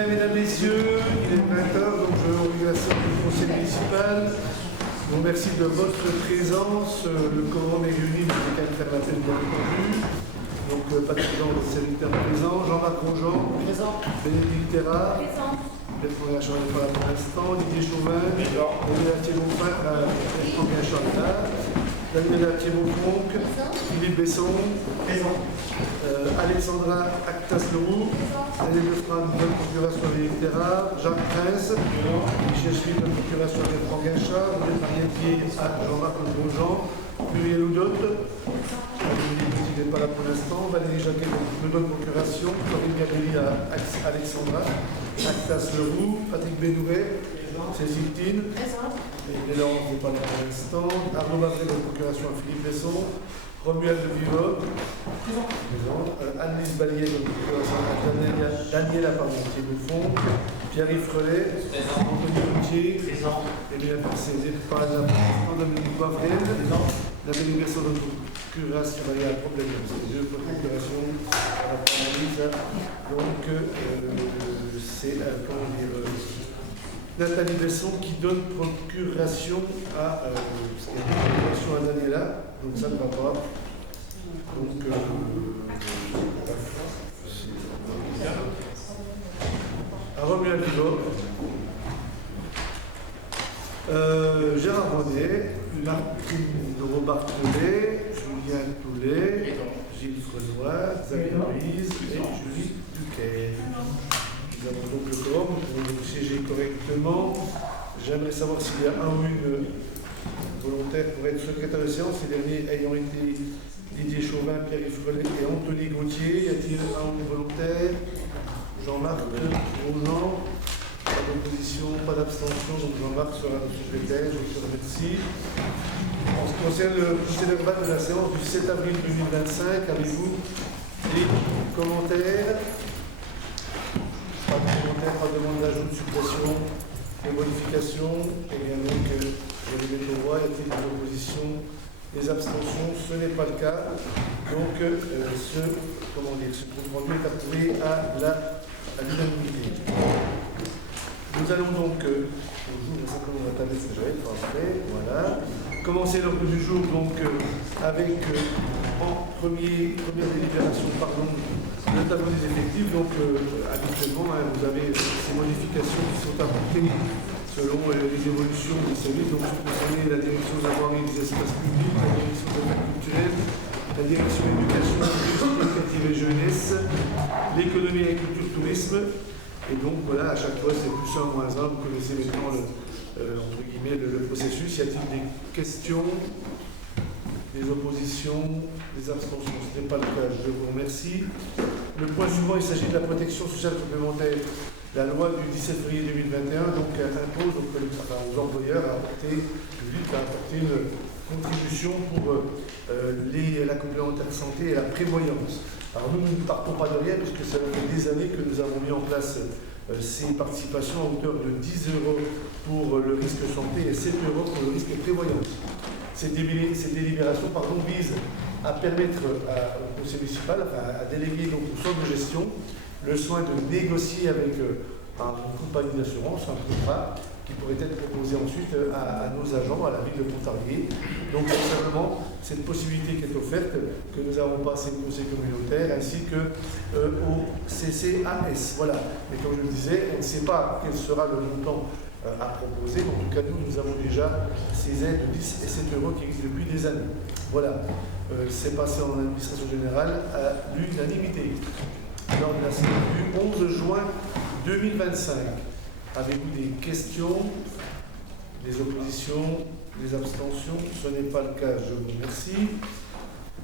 Bien, mesdames, messieurs, il est 20h, donc je remercie le conseil municipal. Je vous remercie de votre présence. Le quorum est réuni, mais je vais quand même faire l'appel bien entendu. Donc, pas de président, le sénateur présent. Jean-Marc Grosjean. Présent. Bénédicte Terra. Présent. Bertrand Gachard n'est pas là pour l'instant. Didier Chauvin. Présent. Daniela Thibault-Fonck. Bertrand Gachard est là. Daniela Thibault-Fonck. Philippe Besson. Présent. Alexandra Actas-Leroux. Daniel Lefranc, de procuration avec Terra. Jacques Prince. Michel Schmitt, de procuration avec Bertrand Gachard. Mariette Pied à Jean-Marc Grosjean. Muriel Oudot. Il n'est pas là pour l'instant. Valérie Jacquet, de bonne procuration. Corinne Gabelli à Alexandra. Actas Leroux. Patrick Bénouret. Cécile Tine. Et Bélan n'est pas là pour l'instant. Arnaud Bavré, de procuration à Philippe Besson. Romuald de Vivot. Annelise Ballier, de procuration à Daniela Thibault-Fonck. Pierre-Yves Frelet. Anthony Routier. Emilien Percé, pas là pour l'instant. Dominique Poivrel. La délégation de procuration, il y a un problème, c'est deux procurations à la analyse. Donc, c'est, comment dire, Nathalie Besson qui donne procuration à, procuration à Daniela, donc ça ne va pas. Donc, à Romuald Vivot, Gérard Bonnet, Martine Robartelet, Julien Toulet, Gilles Frenois, Xavier Ruiz et Julie Duquet. Nous avons donc le quorum pour nous siéger correctement. J'aimerais savoir s'il y a un ou une volontaire pour être secrétaire de séance, ces derniers ayant été Didier Chauvin, Pierre-Yves Frelet et Anthony Gauthier. Y a-t-il un ou une volontaire? Jean-Marc Grosjean. Pas d'opposition, pas d'abstention, donc Jean-Marc sera le secrétaire, je vous remercie. En ce qui concerne le procès verbal de la séance du 7 avril 2025, avez-vous des commentaires? Pas de commentaires, pas de demande d'ajout, de suppression, de modification. Et bien donc, je vais les mettre au voie. Y a-t-il des oppositions, des abstentions? Ce n'est pas le cas. Donc, ce compte rendu est approuvé à l'unanimité. Nous allons donc, voilà, commencer l'ordre du jour donc, avec en première délibération, le tableau des effectifs. Donc habituellement, vous avez ces modifications qui sont apportées selon les évolutions des services. Donc vous concernez la direction de la voirie des espaces publics, la direction de la culturelle, la direction éducation, éducative et jeunesse, l'économie, agriculture, tourisme. Et donc voilà, à chaque fois c'est plus 1, moins 1, vous connaissez maintenant entre guillemets, le processus. Y a-t-il des questions, des oppositions, des abstentions? Ce n'est pas le cas, je vous remercie. Le point suivant, il s'agit de la protection sociale complémentaire. La loi du 17 février 2021 donc, impose aux employeurs à apporter une contribution pour la complémentaire santé et la prévoyance. Alors nous ne partons pas de rien puisque ça fait des années que nous avons mis en place ces participations à hauteur de 10 € pour le risque santé et 7 € pour le risque prévoyance. Ces délibérations visent à permettre au conseil municipal, à déléguer donc, au centre de gestion le soin de négocier avec une compagnie d'assurance, un contrat, qui pourrait être proposé ensuite à nos agents, à la ville de Pontarlier. Donc simplement, cette possibilité qui est offerte, que nous avons passé au conseil communautaire, ainsi qu'au CCAS. Voilà. Mais comme je le disais, on ne sait pas quel sera le montant à proposer. En tout cas, nous avons déjà ces aides de 10 et 7 € qui existent depuis des années. Voilà. C'est passé en administration générale à l'unanimité. Lors de la séance du 11 juin 2025. Avez-vous des questions, des oppositions, des abstentions? Ce n'est pas le cas, je vous remercie.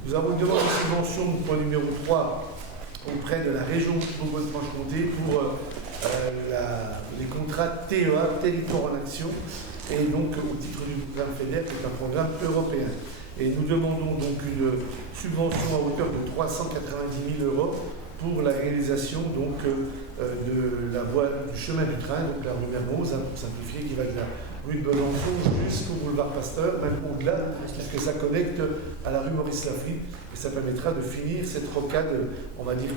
Nous avons une demande de subvention, point numéro 3, auprès de la région Bourgogne-Franche-Comté pour les contrats TEA, Territoire en Action, et donc au titre du programme FEDER, qui est un programme européen. Et nous demandons donc une subvention à hauteur de 390 000 € pour la réalisation donc, de la voie du chemin du train, donc la rue Mermoz, pour simplifier, qui va de la rue de Besançon jusqu'au boulevard Pasteur, même au-delà, puisque ça connecte à la rue Maurice-Lafry, et ça permettra de finir cette rocade, on va dire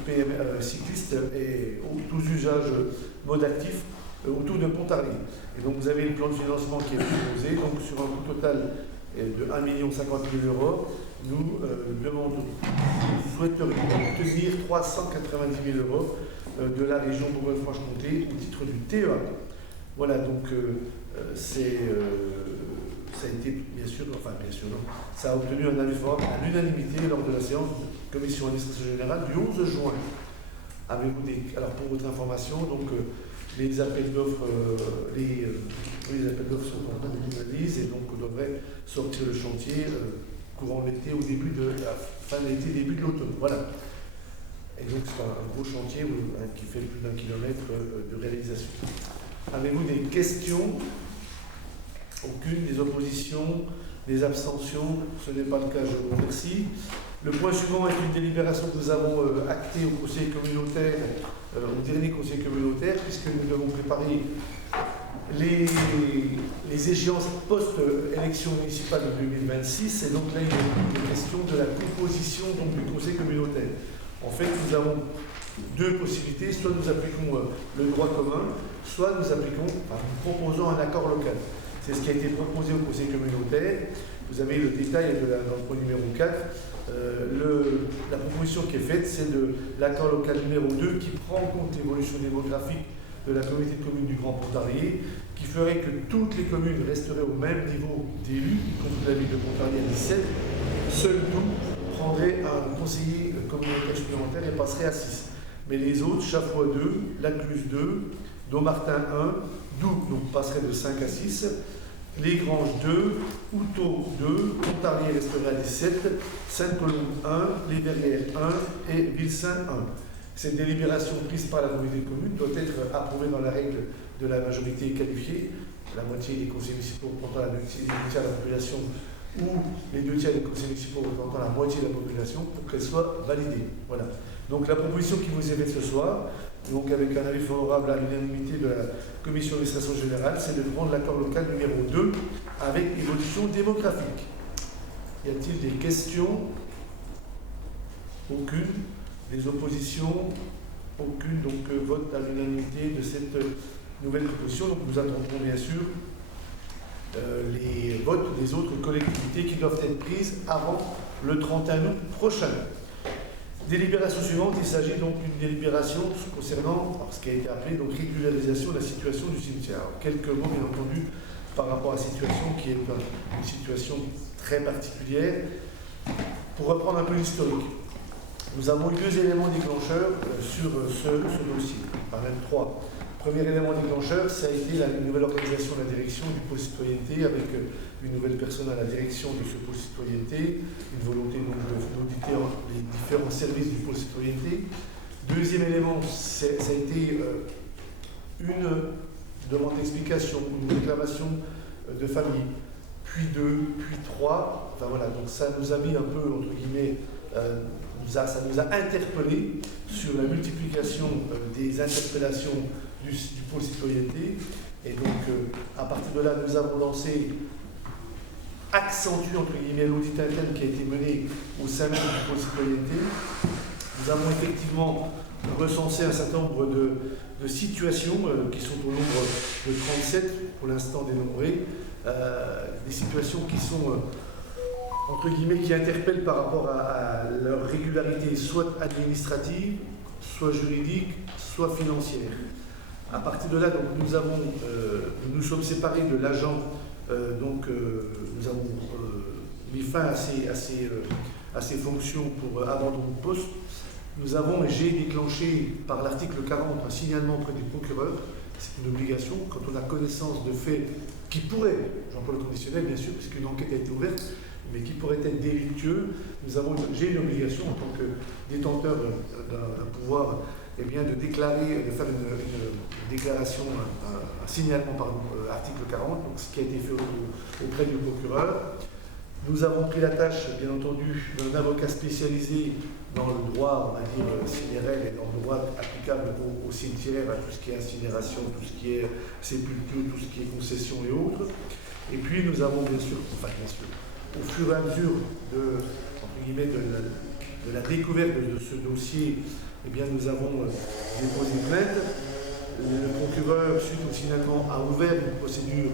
cycliste et tous usages mode actif autour de Pontarlier. Et donc vous avez le plan de financement qui est proposé, donc sur un coût total de 1 50 000 €, nous souhaiterions obtenir 390 000 € de la région Bourgogne-Franche-Comté au titre du TEA. Voilà, donc ça a été, bien sûr, non, ça a obtenu un avis favorable à l'unanimité lors de la séance de commission administration générale du 11 juin. Alors pour votre information, donc les appels d'offres sont en train de analyse et donc on devrait sortir le chantier courant l'été, au début de la fin de l'été, début de l'automne. Voilà. Et donc c'est un gros chantier qui fait plus d'1 kilomètre de réalisation. Avez-vous des questions? Aucune, des oppositions, des abstentions? Ce n'est pas le cas, je vous remercie. Le point suivant est une délibération que nous avons actée au conseil communautaire, au dernier conseil communautaire, puisque nous devons préparer les échéances post-élection municipale de 2026. Et donc là, il est question de la composition donc, du conseil communautaire. En fait, nous avons deux possibilités. Soit nous appliquons le droit commun, soit nous proposons un accord local. C'est ce qui a été proposé au conseil communautaire. Vous avez le détail dans le point numéro 4. La proposition qui est faite, c'est de l'accord local numéro 2 qui prend en compte l'évolution démographique de la communauté de communes du Grand Pontarlier, qui ferait que toutes les communes resteraient au même niveau d'élus, y compris la ville de Pontarlier à 17. Seul Doubs prendrait un conseiller communautaire supplémentaire et passerait à 6. Mais les autres, Chaffois 2, Lacluse 2, Dommartin 1, Doubs donc passerait de 5 à 6. Les Granges 2, Houtot 2, Pontarlier resterait à 17, Sainte-Colombe 1, Les Verrières 1 et Vilsaint 1. Cette délibération prise par la communauté de communes doit être approuvée dans la règle de la majorité qualifiée, la moitié des conseils municipaux représentant les 2 tiers de la population ou les 2 tiers des conseils municipaux représentant la moitié de la population pour qu'elle soit validée. Voilà. Donc la proposition qui vous est faite ce soir, donc avec un avis favorable à l'unanimité de la commission d'administration générale, c'est de prendre l'accord local numéro 2 avec évolution démographique. Y a-t-il des questions? Aucune. Des oppositions? Aucune. Donc vote à l'unanimité de cette nouvelle proposition. Donc nous attendrons bien sûr les votes des autres collectivités qui doivent être prises avant le 31 août prochain. Délibération suivante, il s'agit donc d'une délibération concernant ce qui a été appelé donc régularisation de la situation du cimetière. Alors, quelques mots bien entendu par rapport à la situation qui est une situation très particulière. Pour reprendre un peu l'historique, nous avons eu 2 éléments déclencheurs sur ce dossier, enfin même 3. Premier élément déclencheur, ça a été la nouvelle organisation de la direction du pôle citoyenneté avec une nouvelle personne à la direction de ce pôle citoyenneté, une volonté donc d'auditer les différents services du pôle citoyenneté. Deuxième élément, ça a été une demande d'explication, une réclamation de famille, puis 2, puis 3. Enfin voilà, donc ça nous a mis un peu, entre guillemets, ça nous a interpellés sur la multiplication des interpellations du pôle citoyenneté. Et donc, à partir de là, nous avons lancé, accentué, entre guillemets, l'audit interne qui a été mené au sein même du pôle citoyenneté. Nous avons effectivement recensé un certain nombre de situations qui sont au nombre de 37, pour l'instant dénombrées, des situations qui sont, entre guillemets, qui interpellent par rapport à leur régularité, soit administrative, soit juridique, soit financière. À partir de là, donc, nous sommes séparés de l'agent, nous avons mis fin à ses fonctions pour abandon de poste. J'ai déclenché par l'article 40 un signalement auprès du procureur. C'est une obligation quand on a connaissance de faits qui pourraient, j'emploie le conditionnel bien sûr, puisqu'une enquête a été ouverte, mais qui pourraient être délictueux. J'ai une obligation en tant que détenteur d'un pouvoir, eh bien, de faire une déclaration, un signalement, article 40, donc ce qui a été fait auprès du procureur. Nous avons pris la tâche, bien entendu, d'un avocat spécialisé dans le droit, on va dire, CNRL et dans le droit applicable au cimetière, à tout ce qui est incinération, tout ce qui est sépulture, tout ce qui est concession et autres. Et puis nous avons bien sûr, au fur et à mesure de, entre guillemets, de la découverte de ce dossier, eh bien, nous avons déposé une plainte. Le procureur, suite au signalement, a ouvert une procédure,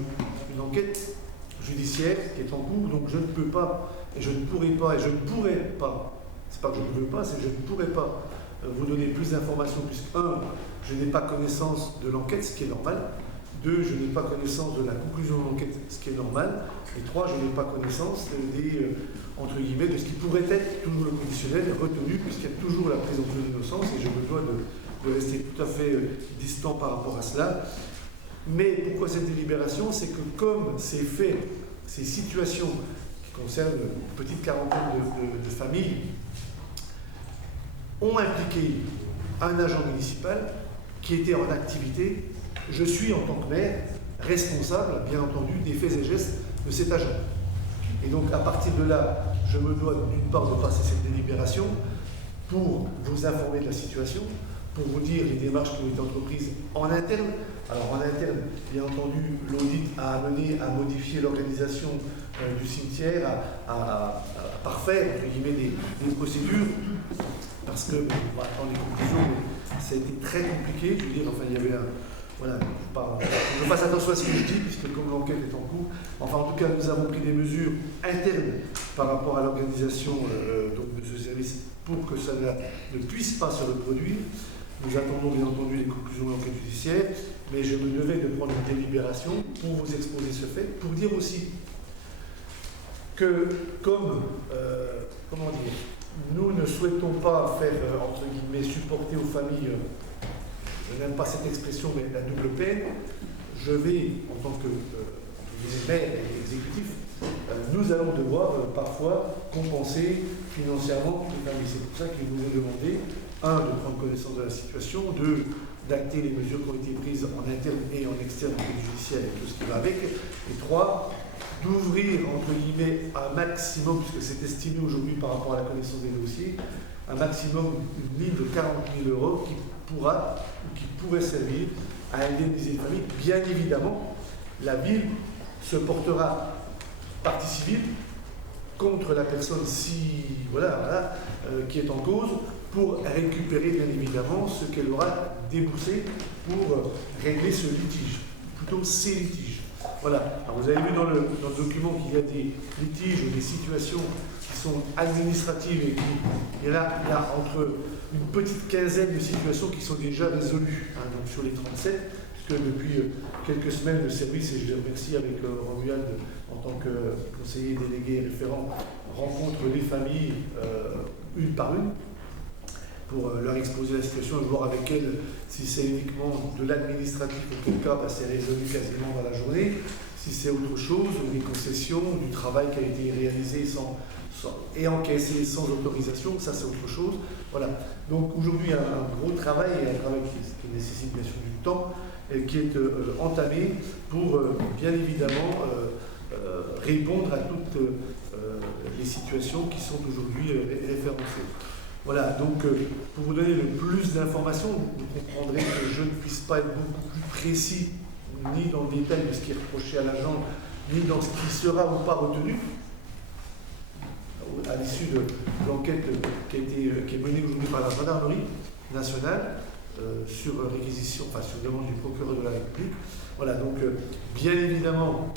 une enquête judiciaire qui est en cours, donc je ne peux pas, et je ne pourrai pas, et je ne pourrai pas, c'est pas que je ne veux pas, c'est que je ne pourrai pas vous donner plus d'informations, puisque, un, je n'ai pas connaissance de l'enquête, ce qui est normal, deux, je n'ai pas connaissance de la conclusion de l'enquête, ce qui est normal, et trois, je n'ai pas connaissance des, entre guillemets, de ce qui pourrait être toujours le conditionnel retenu, puisqu'il y a toujours la présomption d'innocence, et je me dois de rester tout à fait distant par rapport à cela. Mais pourquoi cette délibération? C'est que comme ces faits, ces situations qui concernent une petite quarantaine de familles ont impliqué un agent municipal qui était en activité, je suis en tant que maire responsable, bien entendu, des faits et gestes de cet agent. Et donc à partir de là, je me dois d'une part de passer cette délibération pour vous informer de la situation, pour vous dire les démarches qui ont été entreprises en interne. Alors en interne, bien entendu, l'audit a amené à modifier l'organisation du cimetière, à parfaire, entre guillemets, des procédures, parce que, on va attendre les conclusions, mais ça a été très compliqué. Je veux dire, enfin, il y avait un... Voilà, je fasse attention à ce que je dis, puisque comme l'enquête est en cours, enfin, en tout cas, nous avons pris des mesures internes par rapport à l'organisation donc de ce service pour que ça ne puisse pas se reproduire. Nous attendons bien entendu les conclusions de l'enquête judiciaire, mais je me devais de prendre une délibération pour vous exposer ce fait, pour dire aussi que, comme, comment dire, nous ne souhaitons pas faire, entre guillemets, supporter aux familles, je n'aime pas cette expression, mais la double peine, je vais, en tant que maire et exécutif, nous allons devoir parfois compenser financièrement toutes les familles. C'est pour ça qu'il nous est demandé, un, de prendre connaissance de la situation, deux, d'acter les mesures qui ont été prises en interne et en externe au judiciaire et tout ce qui va avec, et trois, d'ouvrir, entre guillemets, un maximum, puisque c'est estimé aujourd'hui par rapport à la connaissance des dossiers, un maximum, une ligne de 40 000 € qui pourra ou qui pourrait servir à indemniser les familles. Bien évidemment, la ville se portera partie civile contre la personne qui est en cause pour récupérer bien évidemment ce qu'elle aura déboursé pour régler ce litige, plutôt ces litiges. Voilà. Alors vous avez vu dans le document qu'il y a des litiges ou des situations qui sont administratives et il y a entre une petite quinzaine de situations qui sont déjà résolues, hein, donc sur les 37, puisque depuis quelques semaines, le service, et je les remercie avec Romuald en tant que conseiller délégué et référent, rencontre les familles une par une pour leur exposer la situation et voir avec elles si c'est uniquement de l'administratif, auquel cas c'est résolu quasiment dans la journée, si c'est autre chose, des concessions, du travail qui a été réalisé et encaissé sans autorisation, ça c'est autre chose. Voilà. Donc aujourd'hui, il y a un gros travail, et un travail qui nécessite bien sûr du temps, et qui est entamé pour bien évidemment répondre à toutes les situations qui sont aujourd'hui référencées. Voilà, donc pour vous donner le plus d'informations, vous comprendrez que je ne puisse pas être beaucoup plus précis, ni dans le détail de ce qui est reproché à l'agent, ni dans ce qui sera ou pas retenu, à l'issue de l'enquête qui est menée aujourd'hui par la gendarmerie nationale, sur réquisition, enfin sur demande du procureur de la République. Voilà, donc bien évidemment,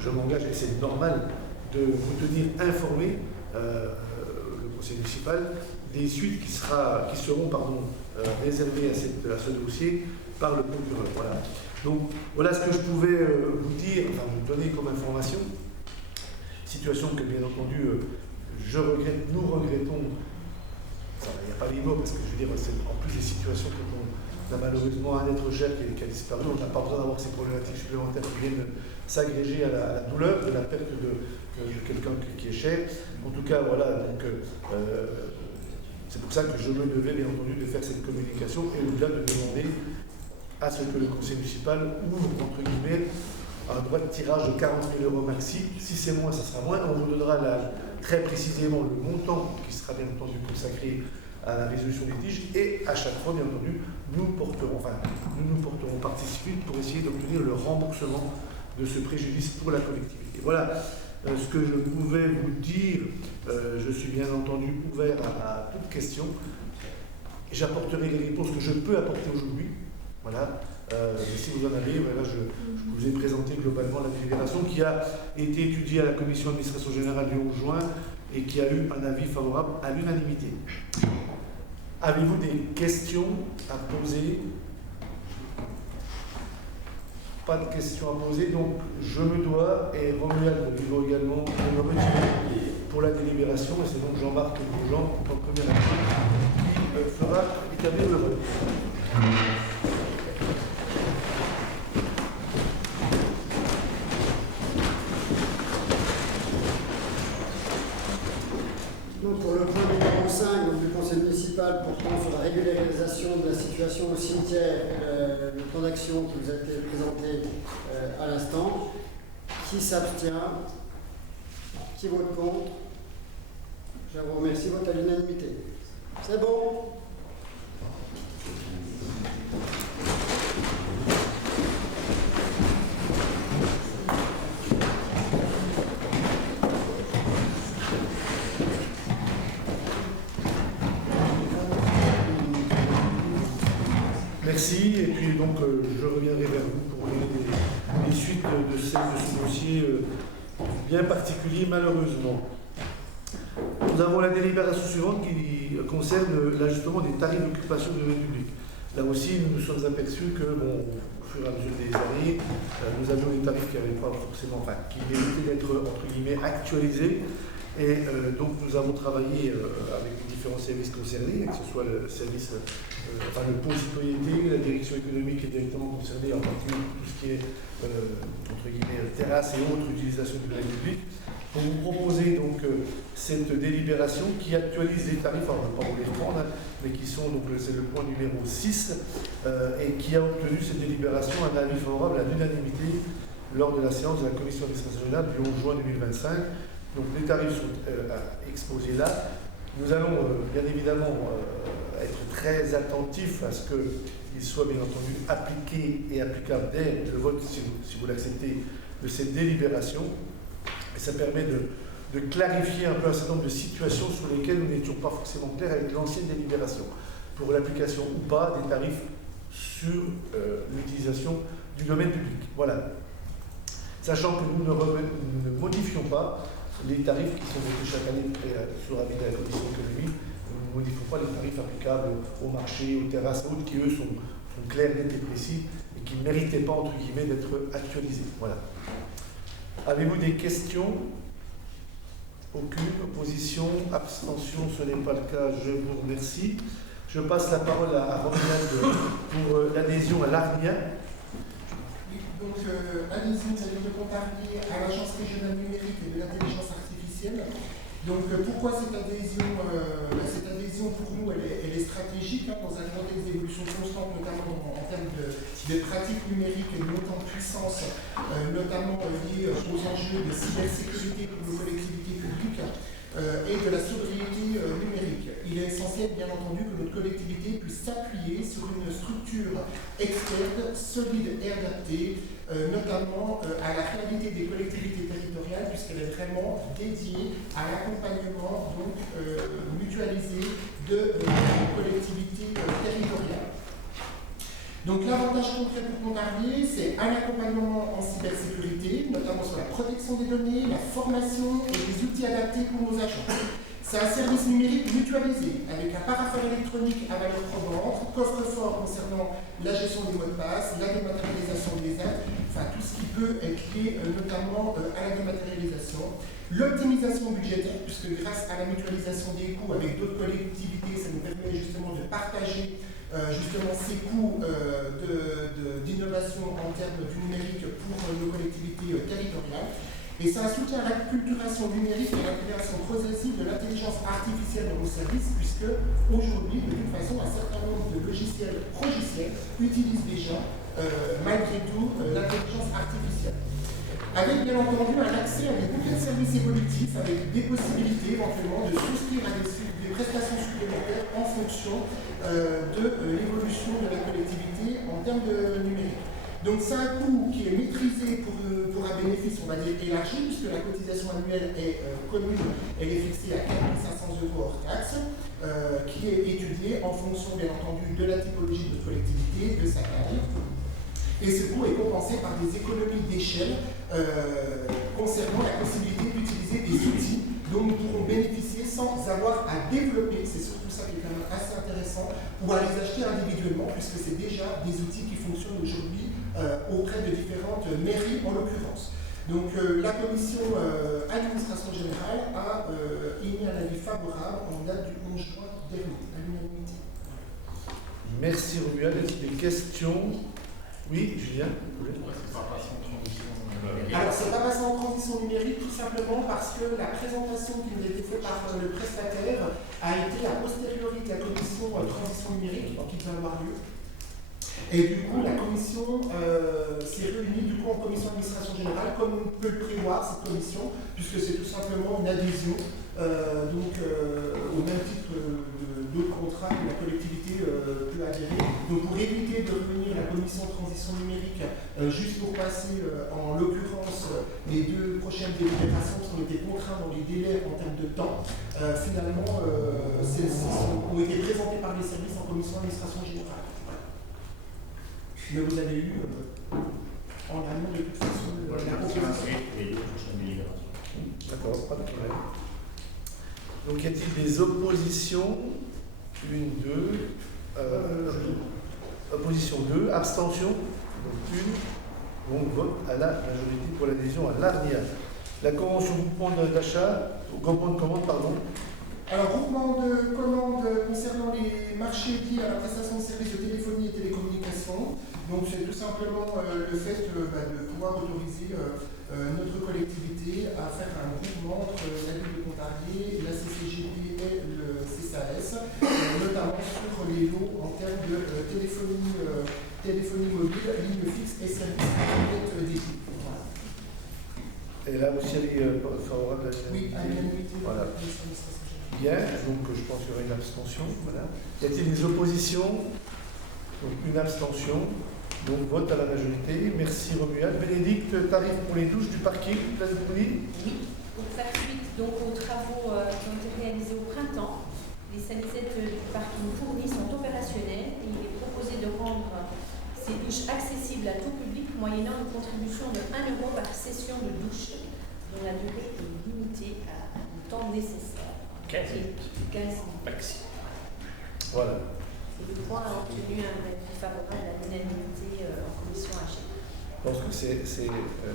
je m'engage, et c'est normal, de vous tenir informé, le conseil municipal, des suites qui seront réservées à ce dossier par le procureur. Voilà. Donc voilà ce que je pouvais vous dire, enfin vous donner comme information. Situation que bien entendu je regrette, nous regrettons. Il n'y a pas les mots parce que je veux dire, c'est en plus des situations quand on a malheureusement un être cher qui a disparu, on n'a pas besoin d'avoir ces problématiques supplémentaires qui viennent s'agréger à la douleur de la perte de quelqu'un qui est cher. En tout cas, voilà, donc c'est pour ça que je me devais bien entendu de faire cette communication et au-delà de demander à ce que le conseil municipal ouvre, entre guillemets, un droit de tirage de 40 000 € maxi. Si c'est moins, ça sera moins. On vous donnera très précisément le montant qui sera bien entendu consacré à la résolution des litiges, et à chaque fois, bien entendu, nous nous porterons partie civile pour essayer d'obtenir le remboursement de ce préjudice pour la collectivité. Voilà ce que je pouvais vous dire. Je suis bien entendu ouvert à toute question. J'apporterai les réponses que je peux apporter aujourd'hui. Voilà. Si vous en avez, voilà, je vous ai présenté globalement la délibération qui a été étudiée à la commission d'administration générale du 11 juin et qui a eu un avis favorable à l'unanimité. Avez-vous des questions à poser? Pas de questions à poser, donc je me dois, et Romuald Vivot également, de me retirer pour la délibération, et c'est donc Jean-Marc Bourgeon, en première acte, qui fera établir le vote. Donc pour le point numéro 5 donc, du Conseil municipal portant sur la régularisation de la situation au cimetière, le plan d'action qui vous a été présenté à l'instant, qui s'abstient, qui vote contre, je vous remercie, vote à l'unanimité. C'est bon. Merci, et puis donc je reviendrai vers vous pour les suites de ce dossier bien particulier, malheureusement. Nous avons la délibération suivante qui concerne l'ajustement des tarifs d'occupation du domaine public. Là aussi, nous nous sommes aperçus que, bon, au fur et à mesure des années, nous avions des tarifs qui n'avaient pas forcément, qui méritaient d'être, entre guillemets, actualisés. Et donc nous avons travaillé avec les différents services concernés, que ce soit le service, le pôle citoyenneté, la direction économique est directement concernée, en particulier tout ce qui est, entre guillemets, terrasse et autres utilisations du domaine public, pour vous proposer donc cette délibération qui actualise les tarifs, on ne va pas vous les prendre, mais qui sont, donc c'est le point numéro 6, et qui a obtenu cette délibération un avis favorable à l'unanimité lors de la séance de la commission d'administration générale du 11 juin 2025. Donc les tarifs sont exposés là. Nous allons bien évidemment être très attentifs à ce qu'ils soient bien entendu appliqués et applicables dès le vote, si vous l'acceptez, de cette délibération. Et ça permet de clarifier un peu un certain nombre de situations sur lesquelles nous n'étions pas forcément clairs avec l'ancienne délibération, pour l'application ou pas des tarifs sur l'utilisation du domaine public. Voilà. Sachant que nous ne modifions pas les tarifs qui sont votés chaque année sur avis de la commission économique, nous ne modifions pas les tarifs applicables au marché, aux terrasses, autres, qui eux sont clairs, nets et précis et qui ne méritaient pas, entre guillemets, d'être actualisés. Voilà. Avez-vous des questions? Aucune. Opposition, abstention, ce n'est pas le cas, je vous remercie. Je passe la parole à Romuald pour l'adhésion à l'ARNIA. Donc, adhésion de Pontarlier à l'Agence régionale numérique et de l'intelligence artificielle. Donc, pourquoi cette adhésion pour nous, elle est stratégique dans un contexte d'évolution constante, notamment en termes de pratiques numériques et de montée en puissance, notamment liées aux enjeux de cybersécurité pour nos collectivités publiques et de la sobriété numérique. Il est essentiel, bien entendu, que notre collectivité puisse s'appuyer sur une structure experte, solide et adaptée, notamment à la réalité des collectivités territoriales, puisqu'elle est vraiment dédiée à l'accompagnement mutualisé de collectivités territoriales. Donc l'avantage concret pour Pontarlier, c'est un accompagnement en cybersécurité, notamment sur la protection des données, la formation et des outils adaptés pour nos agents. C'est un service numérique mutualisé, avec un parapheur électronique à valeur probante, coffre-fort concernant la gestion des mots de passe, la dématérialisation des actes, enfin tout ce qui peut être lié notamment à la dématérialisation. L'optimisation budgétaire, puisque grâce à la mutualisation des coûts avec d'autres collectivités, ça nous permet justement de partager justement ces coûts d'innovation en termes du numérique pour nos collectivités territoriales. Et c'est un soutien à l'acculturation numérique et à l'intégration progressive de l'intelligence artificielle dans nos services, puisque aujourd'hui, de toute façon, un certain nombre de logiciels utilisent déjà, malgré tout, l'intelligence artificielle. avec bien entendu un accès à des bouquets de services évolutifs, avec des possibilités éventuellement de souscrire à des prestations supplémentaires en fonction de l'évolution de la collectivité en termes de numérique. Donc c'est un coût qui est maîtrisé pour un bénéfice, on va dire, élargi, puisque la cotisation annuelle est commune, elle est fixée à 4 500 € hors taxe, qui est étudiée en fonction, bien entendu, de la typologie de collectivité, de sa taille. Et ce coût est compensé par des économies d'échelle concernant la possibilité d'utiliser des outils dont nous pourrons bénéficier sans avoir à développer, c'est surtout ça qui est quand même assez intéressant, ou à les acheter individuellement, puisque c'est déjà des outils qui fonctionnent aujourd'hui auprès de différentes mairies en l'occurrence. Donc la commission administration générale a émis un avis favorable en date du 11 juin dernier, à l'unanimité. Merci Romuald. Des questions? Oui, Julien? Alors, c'est pas passé en transition numérique tout simplement parce que la présentation qui nous a été faite par le prestataire a été a posteriori de la commission transition numérique qui devait avoir lieu. Et du coup, la commission s'est réunie en commission administration générale, comme on peut le prévoir, cette commission, puisque c'est tout simplement une adhésion, au même titre d'autres contrats que la collectivité peut adhérer. Donc, pour éviter de revenir à la commission de transition numérique, juste pour passer, en l'occurrence, les 2 prochaines délibérations qui ont été contraintes dans les délais en termes de temps, finalement, celles-ci ont été présentées par les services en commission d'administration générale. Mais vous avez eu en amont de toute façon la proposition. D'accord, pas de problème. Donc, y a-t-il des oppositions? 1, 2. Opposition 2. Abstention? Donc 1. Donc, vote à la majorité pour l'adhésion à l'ARNIA. La convention groupement d'achat, groupement de commande, pardon. Alors, groupement de commandes concernant les marchés liés à la prestation de services de téléphonie et télécommunications. Donc, c'est tout simplement le fait de pouvoir autoriser notre collectivité à faire un groupement entre la ville de Pontarlier, la CCGP et le CSAS, notamment sur les lots en termes de téléphonie mobile, ligne fixe et services Internet dédiés. Voilà. Et là aussi, elle est favorable à l'unanimité. Oui, à l'unanimité. Voilà. Bien, donc je pense qu'il y aura une abstention. Voilà. Y a-t-il des oppositions? Donc une abstention. Donc vote à la majorité. Merci Romuald. Bénédicte, tarif pour les douches du parking, place de Pouilly? Oui, pour faire suite donc, aux travaux qui ont été réalisés au printemps, les sanisettes du parking fournies sont opérationnelles et il est proposé de rendre ces douches accessibles à tout public moyennant une contribution de 1 € par session de douche dont la durée est limitée à un temps nécessaire. 15 maxi. Voilà. Et le point a obtenu un avis favorable à l'unanimité en commission HM. Je pense que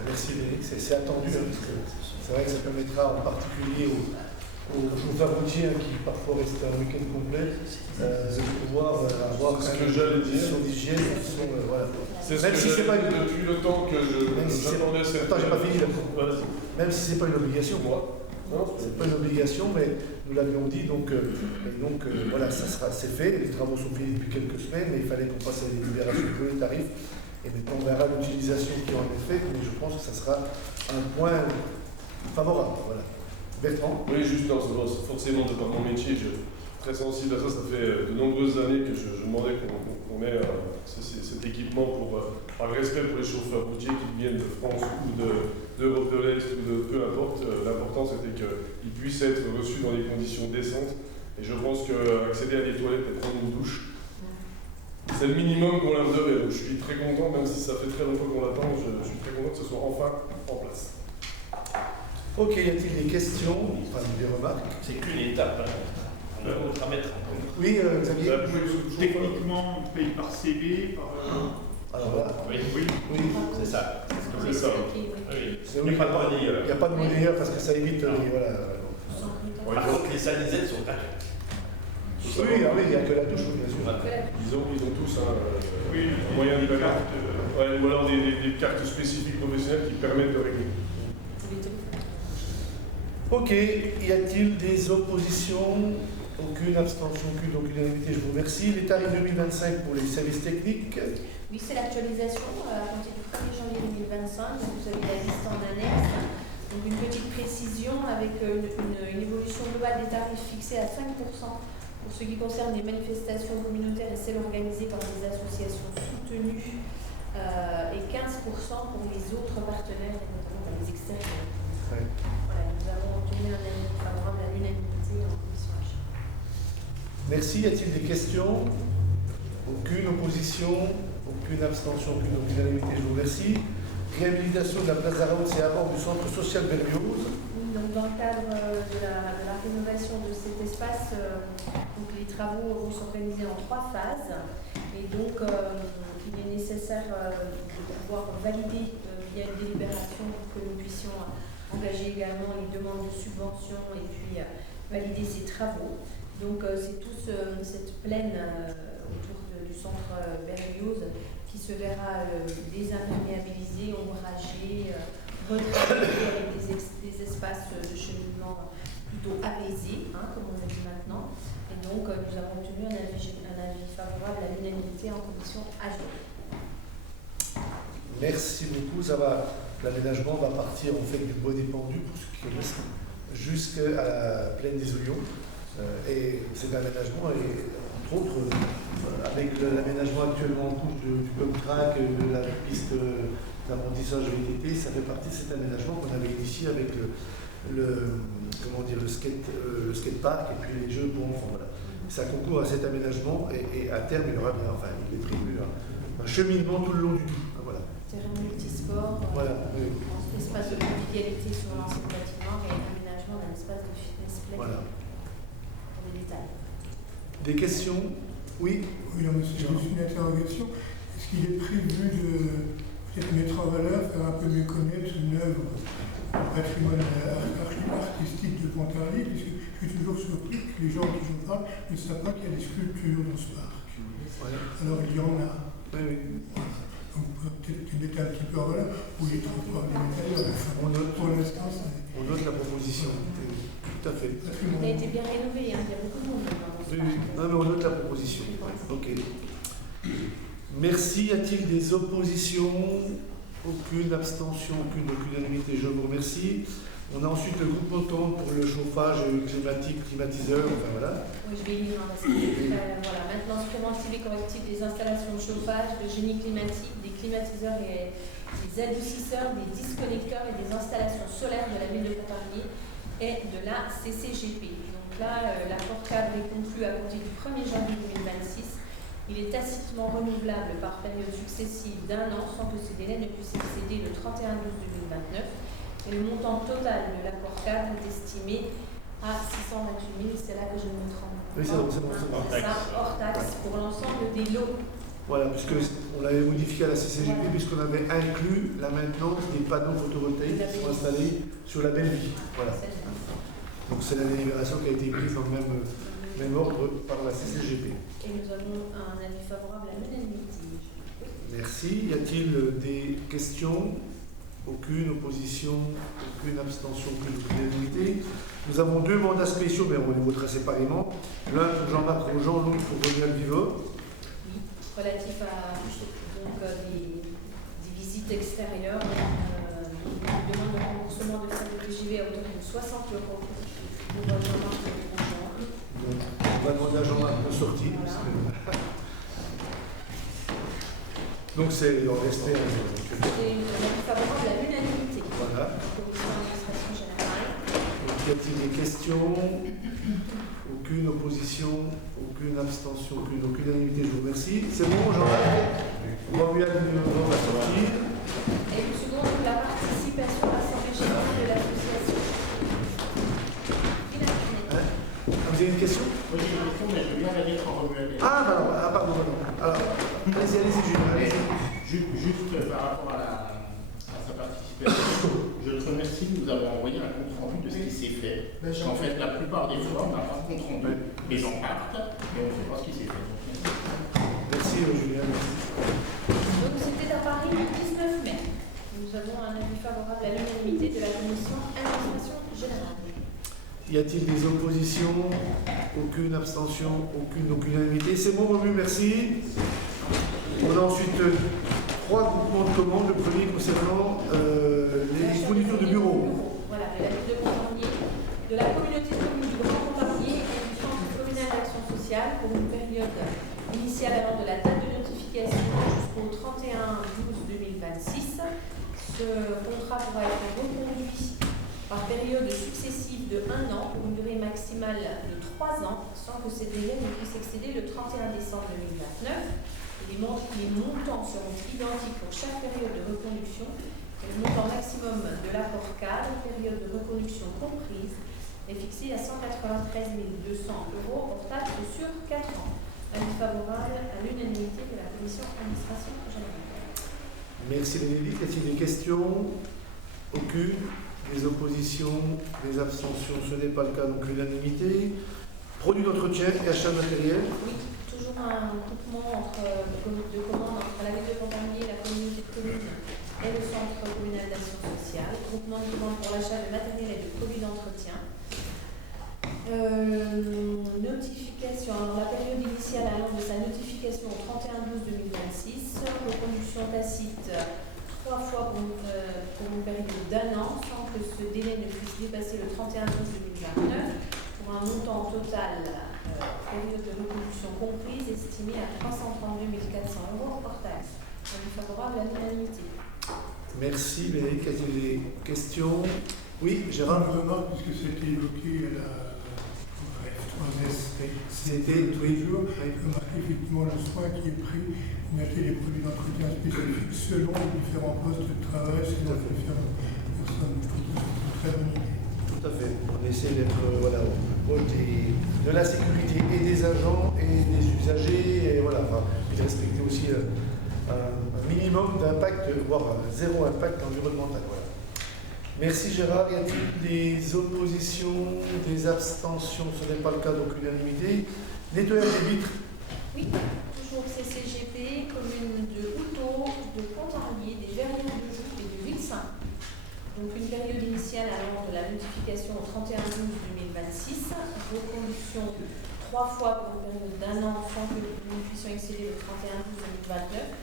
merci Bénédicte, c'est attendu, hein, parce que c'est vrai que ça permettra en particulier aux chauffeurs routiers qui parfois restent un week-end complet de pouvoir avoir ce que j'allais dire d'hygiène qui sont voilà. C'est même si c'est pas depuis le temps que j'attendais cette. Attends, j'ai pas fini là. Même si c'est pas une obligation, c'est pas une obligation, mais nous l'avions dit, donc voilà, c'est fait. Les travaux sont finis depuis quelques semaines, mais il fallait qu'on passe à la délibération pour les tarifs. Et maintenant, on verra l'utilisation qui en est faite, mais je pense que ça sera un point favorable. Voilà. Bertrand? Oui, juste, forcément, de par mon métier, je suis très sensible à ça. Ça fait de nombreuses années que je demandais qu'on ait cet équipement par respect pour les chauffeurs routiers qui viennent de France ou d'Europe de l'Est ou de peu importe. L'important, c'était qu'ils puissent être reçus dans des conditions décentes. Et je pense qu'accéder à des toilettes et prendre une douche, c'est le minimum qu'on leur devait. Donc, je suis très content, même si ça fait très longtemps qu'on l'attend, je suis très content que ce soit enfin en place. Ok, y a-t-il des questions, enfin des remarques? C'est qu'une étape. On a d'autres à mettre en compte. Oui, Xavier? Techniquement, on paye par CV, par. Alors voilà. Oui, c'est ça. C'est ça. Oui. Il n'y a pas de monnayeur parce que ça évite. Voilà. Par contre, les sanisettes sont gratuites. Oui, il n'y a que la douche, bien sûr. Ils ont tous un moyen de carte, ou alors des cartes spécifiques professionnelles qui permettent de régler. Ok, y a-t-il des oppositions? Aucune abstention, aucune unanimité, je vous remercie. Les tarifs 2025 pour les services techniques. Oui, c'est l'actualisation à compter du 1er janvier 2025. Donc vous avez la liste en annexe. Donc une petite précision avec une évolution globale des tarifs fixés à 5% pour ce qui concerne les manifestations communautaires et celles organisées par des associations soutenues et 15% pour les autres partenaires, et notamment les extérieurs. Ouais. Voilà, nous avons obtenu un avis favorable à l'unanimité en commission H. Merci. Y a-t-il des questions? Aucune opposition, aucune abstention, aucune unanimité, je vous remercie. Réhabilitation de la place d'Araout et à bord du centre social Berlioz. Donc, dans le cadre de la rénovation de cet espace, donc les travaux vont s'organiser en 3 phases. Et donc, il est nécessaire de pouvoir valider via une délibération pour que nous puissions engager également les demandes de subvention et puis valider ces travaux. Donc, c'est toute cette plaine autour du centre Berlioz qui se verra désimperméabilisée, ombragée, retravaillée avec des espaces de cheminement plutôt apaisés, comme on a dit maintenant. Et donc, nous avons obtenu un avis favorable à l'unanimité en commission AG. Merci beaucoup. Ça va. L'aménagement va partir en fait du bois dépendu pour ce qui reste jusqu'à la plaine des Oignons. Et cet aménagement est, entre autres, avec l'aménagement actuellement en cours du Comtrack, de la piste d'apprentissage VTT, ça fait partie de cet aménagement qu'on avait initié avec le skatepark et puis les jeux pour enfants. Voilà. Ça concourt à cet aménagement et à terme, il y aura bien, enfin, il est prévu un cheminement tout le long du tout. Voilà. Terrain multisport, Voilà. espace de convivialité sur l'ancien bâtiment et aménagement d'un espace de fitness play. Voilà. Pour les détails. Des questions? Oui. Oui, monsieur, juste une interrogation. Est-ce qu'il est prévu de peut-être mettre en valeur, faire un peu mieux connaître une œuvre patrimoine artistique de Pontarlier, puisque je suis toujours surpris que les gens qui j'en parle ne savent pas qu'il y a des sculptures dans ce parc. Voilà. Alors il y en a. Oui, oui. Voilà. Donc peut-être les mettre un petit peu en valeur, ou les transports des métalleurs. On note. Pour l'instant, c'est On note la proposition. Tout à fait. Il a été bien rénové, il y a beaucoup de monde dans ce Oui, parc. oui. Non, mais on note la proposition. Ok. Merci. Y a-t-il des oppositions? Aucune abstention, aucune unanimité. Je vous remercie. On a ensuite le groupe Moton pour le chauffage climatique, climatiseur. Enfin voilà. Oui, je vais lire. Voilà. Maintenance préventive et corrective des installations de chauffage, de génie climatique, des climatiseurs et des adoucisseurs, des disconnecteurs et des installations solaires de la ville de Pontarlier et de la CCGP. Donc là, l'accord cadre est conclu à compter du 1er janvier 2026. Il est tacitement renouvelable par période successive d'1 an sans que ce délai ne puisse excéder le 31/12/2029. Et le montant total de l'accord cadre est estimé à 628 000. C'est là que je me trompe. Oui, c'est bon, c'est bon. C'est ça, hors taxe pour l'ensemble des lots. Voilà, puisque on l'avait modifié à la CCGP, puisqu'on avait inclus la maintenance des panneaux photovoltaïques qui sont installés sur la belle vie. Voilà. Donc c'est la délibération qui a été prise dans le même ordre par la CCGP. Et nous avons un avis favorable à l'unanimité. Merci. Y a-t-il des questions? Aucune opposition, aucune abstention, aucune unanimité. Nous avons 2 mandats spéciaux, mais on les votera séparément. L'un pour Jean-Marc Rojan, l'autre pour Romuald Vivot. Oui, relatif à donc, des visites extérieures. Une demande de remboursement de frais de TGV à hauteur de 60 €. Nous avons Jean-Marc Rojan. Donc, on va demander à Jean-Marc de sortir. Voilà. Donc c'est en respect. C'est un avis favorable à l'unanimité. Voilà. Commission d'administration générale. Donc, y a-t-il des questions? Aucune opposition, aucune abstention, aucune unanimité. Je vous remercie. C'est bon, Jean-Marc? Romuald Vivot va sortir. Et le second, la participation à l'Assemblée générale de l'association. Vous avez une question? Oui, j'ai une question, mais je veux bien la dire en Romuald. Pardon. Alors, allez-y, Julien. Juste par rapport à sa participation, je te remercie de nous avoir envoyé un compte rendu de ce qui s'est fait. En fait, la plupart des fois, on n'a pas de compte rendu. Les gens partent et on ne sait pas ce qui s'est fait. Merci, Julien. Donc c'était à Paris le 19 mai. Nous avons un avis favorable à l'unanimité de la commission administration générale. Y a-t-il des oppositions? Aucune abstention, aucune unanimité. C'est bon, Romu, merci. On a ensuite 3 groupements de commandes. Le premier concernant les fournitures de bureau. Voilà, de la ville de Pontarlier, de la communauté de communes du Grand Pontarlier et du Centre communal d'action sociale pour une période initiale allant de la date de notification jusqu'au 31/12/2026. Ce contrat pourra être reconduit par période successive de 1 an pour une durée maximale de 3 ans sans que ces délais ne puissent excéder le 31 décembre 2029. Les montants seront identiques pour chaque période de reconduction et le montant maximum de l'apport cadre, période de reconduction comprise, est fixé à 193 200 € hors taxe sur 4 ans. Avis favorable à l'unanimité de la commission administration générale. Merci Bénédicte. Y a-t-il des questions? Aucune. Des oppositions, des abstentions, ce n'est pas le cas, donc l'unanimité. Produits d'entretien et achat de matériel. Oui, toujours un groupement de commandes entre la ville de Pontarlier, la communauté de communes et le centre communal d'action sociale. Groupement de commandes pour l'achat de matériel et de produits d'entretien. Notification, alors la période initiale allant de sa notification au 31/12/2026, reconduction tacite 3 fois pour une période d'1 an sans que ce délai ne puisse dépasser le 31/12/2029 pour un montant total, période de reconduction comprise, estimé à 332 400 € hors taxe. Avis favorable à l'unanimité. Merci Bénédicte. Y a-t-il des questions? Oui, Gérard. Je remarque, puisque c'était évoqué à la F3S, C'était tous les jours. je remarque effectivement le soin qui est pris d'acheter des produits d'entretien spécifiques selon les différents postes de travail, selon les différentes personnes. Je trouve que c'est une très bonne idée. Tout à fait. On essaie d'être voilà, au de la sécurité et des agents et des usagers, et voilà, enfin, et de respecter aussi un minimum d'impact, voire zéro impact environnemental. Voilà. Merci Gérard. Y a-t-il des oppositions, des abstentions? Ce n'est pas le cas, donc unanimité. Nettoyage des vitres. Oui, toujours CCGP, commune de Houtot, de Pontarlier, des Verrières de Joux et de Vilsain. Donc une période initiale allant de la notification au 31/12/2026, reconduction 3 fois pour une période d'1 an sans que nous puissions excéder le 31/12/2029,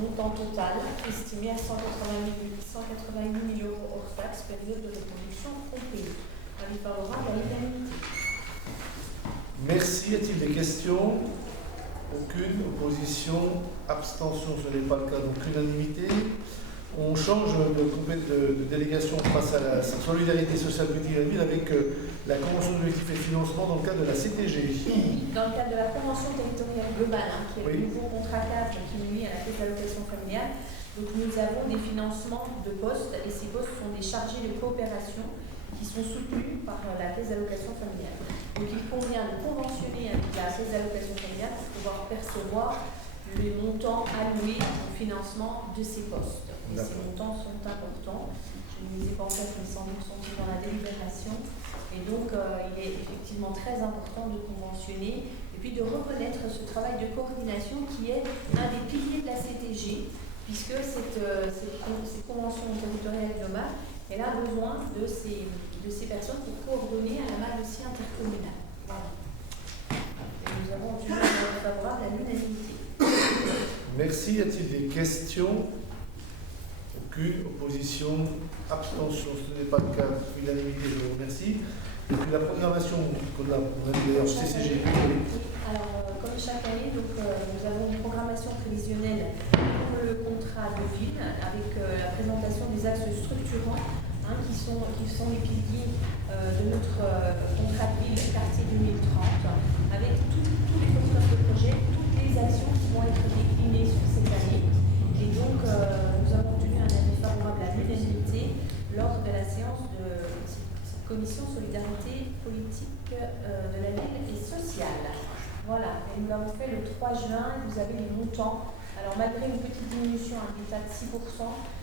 montant total estimé à 188 000 € hors taxe, période de reconduction comprise. Avis favorable à l'unanimité. Merci. Y a-t-il des questions? Aucune. Opposition, abstention, ce n'est pas le cas, donc unanimité. On change de délégation, on passe à la solidarité sociale petite et ville avec la convention d'objectifs et de financement dans le cadre de la CTG. Dans le cadre de la convention territoriale globale, qui est Oui. le nouveau contrat cadre qui nous lie à la caisse d'allocation familiale, donc nous avons des financements de postes et ces postes sont des chargés de coopération qui sont soutenus par la caisse d'allocation familiale. Donc il convient de conventionner avec la caisse d'allocation familiale pour pouvoir percevoir les montants alloués au financement de ces postes. Et ces montants sont importants. Je ne les ai pas en tête, mais sans doute sont dans la délibération. Et donc, il est effectivement très important de conventionner et puis de reconnaître ce travail de coordination qui est un des piliers de la CTG, puisque cette convention territoriale globale, elle a besoin de ces personnes pour coordonner à la malle aussi intercommunale. Voilà. Et nous avons obtenu un avis favorable à l'unanimité. Merci. Y a-t-il des questions? Aucune. Opposition, abstention, ce n'est pas le cas. Unanimité, je vous remercie. Et puis la programmation qu'on a dit d'ailleurs CCG. Alors, comme chaque année, donc, nous avons une programmation prévisionnelle pour le contrat de ville avec la présentation des axes structurants qui sont les piliers de notre contrat de ville quartier 2030, avec tous les porteurs de projet, toutes les actions qui vont être déclinées sur cette année. Et donc, nous avons obtenu un avis favorable à l'unanimité lors de la séance de cette commission solidarité politique de la ville et sociale. Voilà, et nous l'avons fait le 3 juin, vous avez les montants. Alors malgré une petite diminution à l'état de 6%,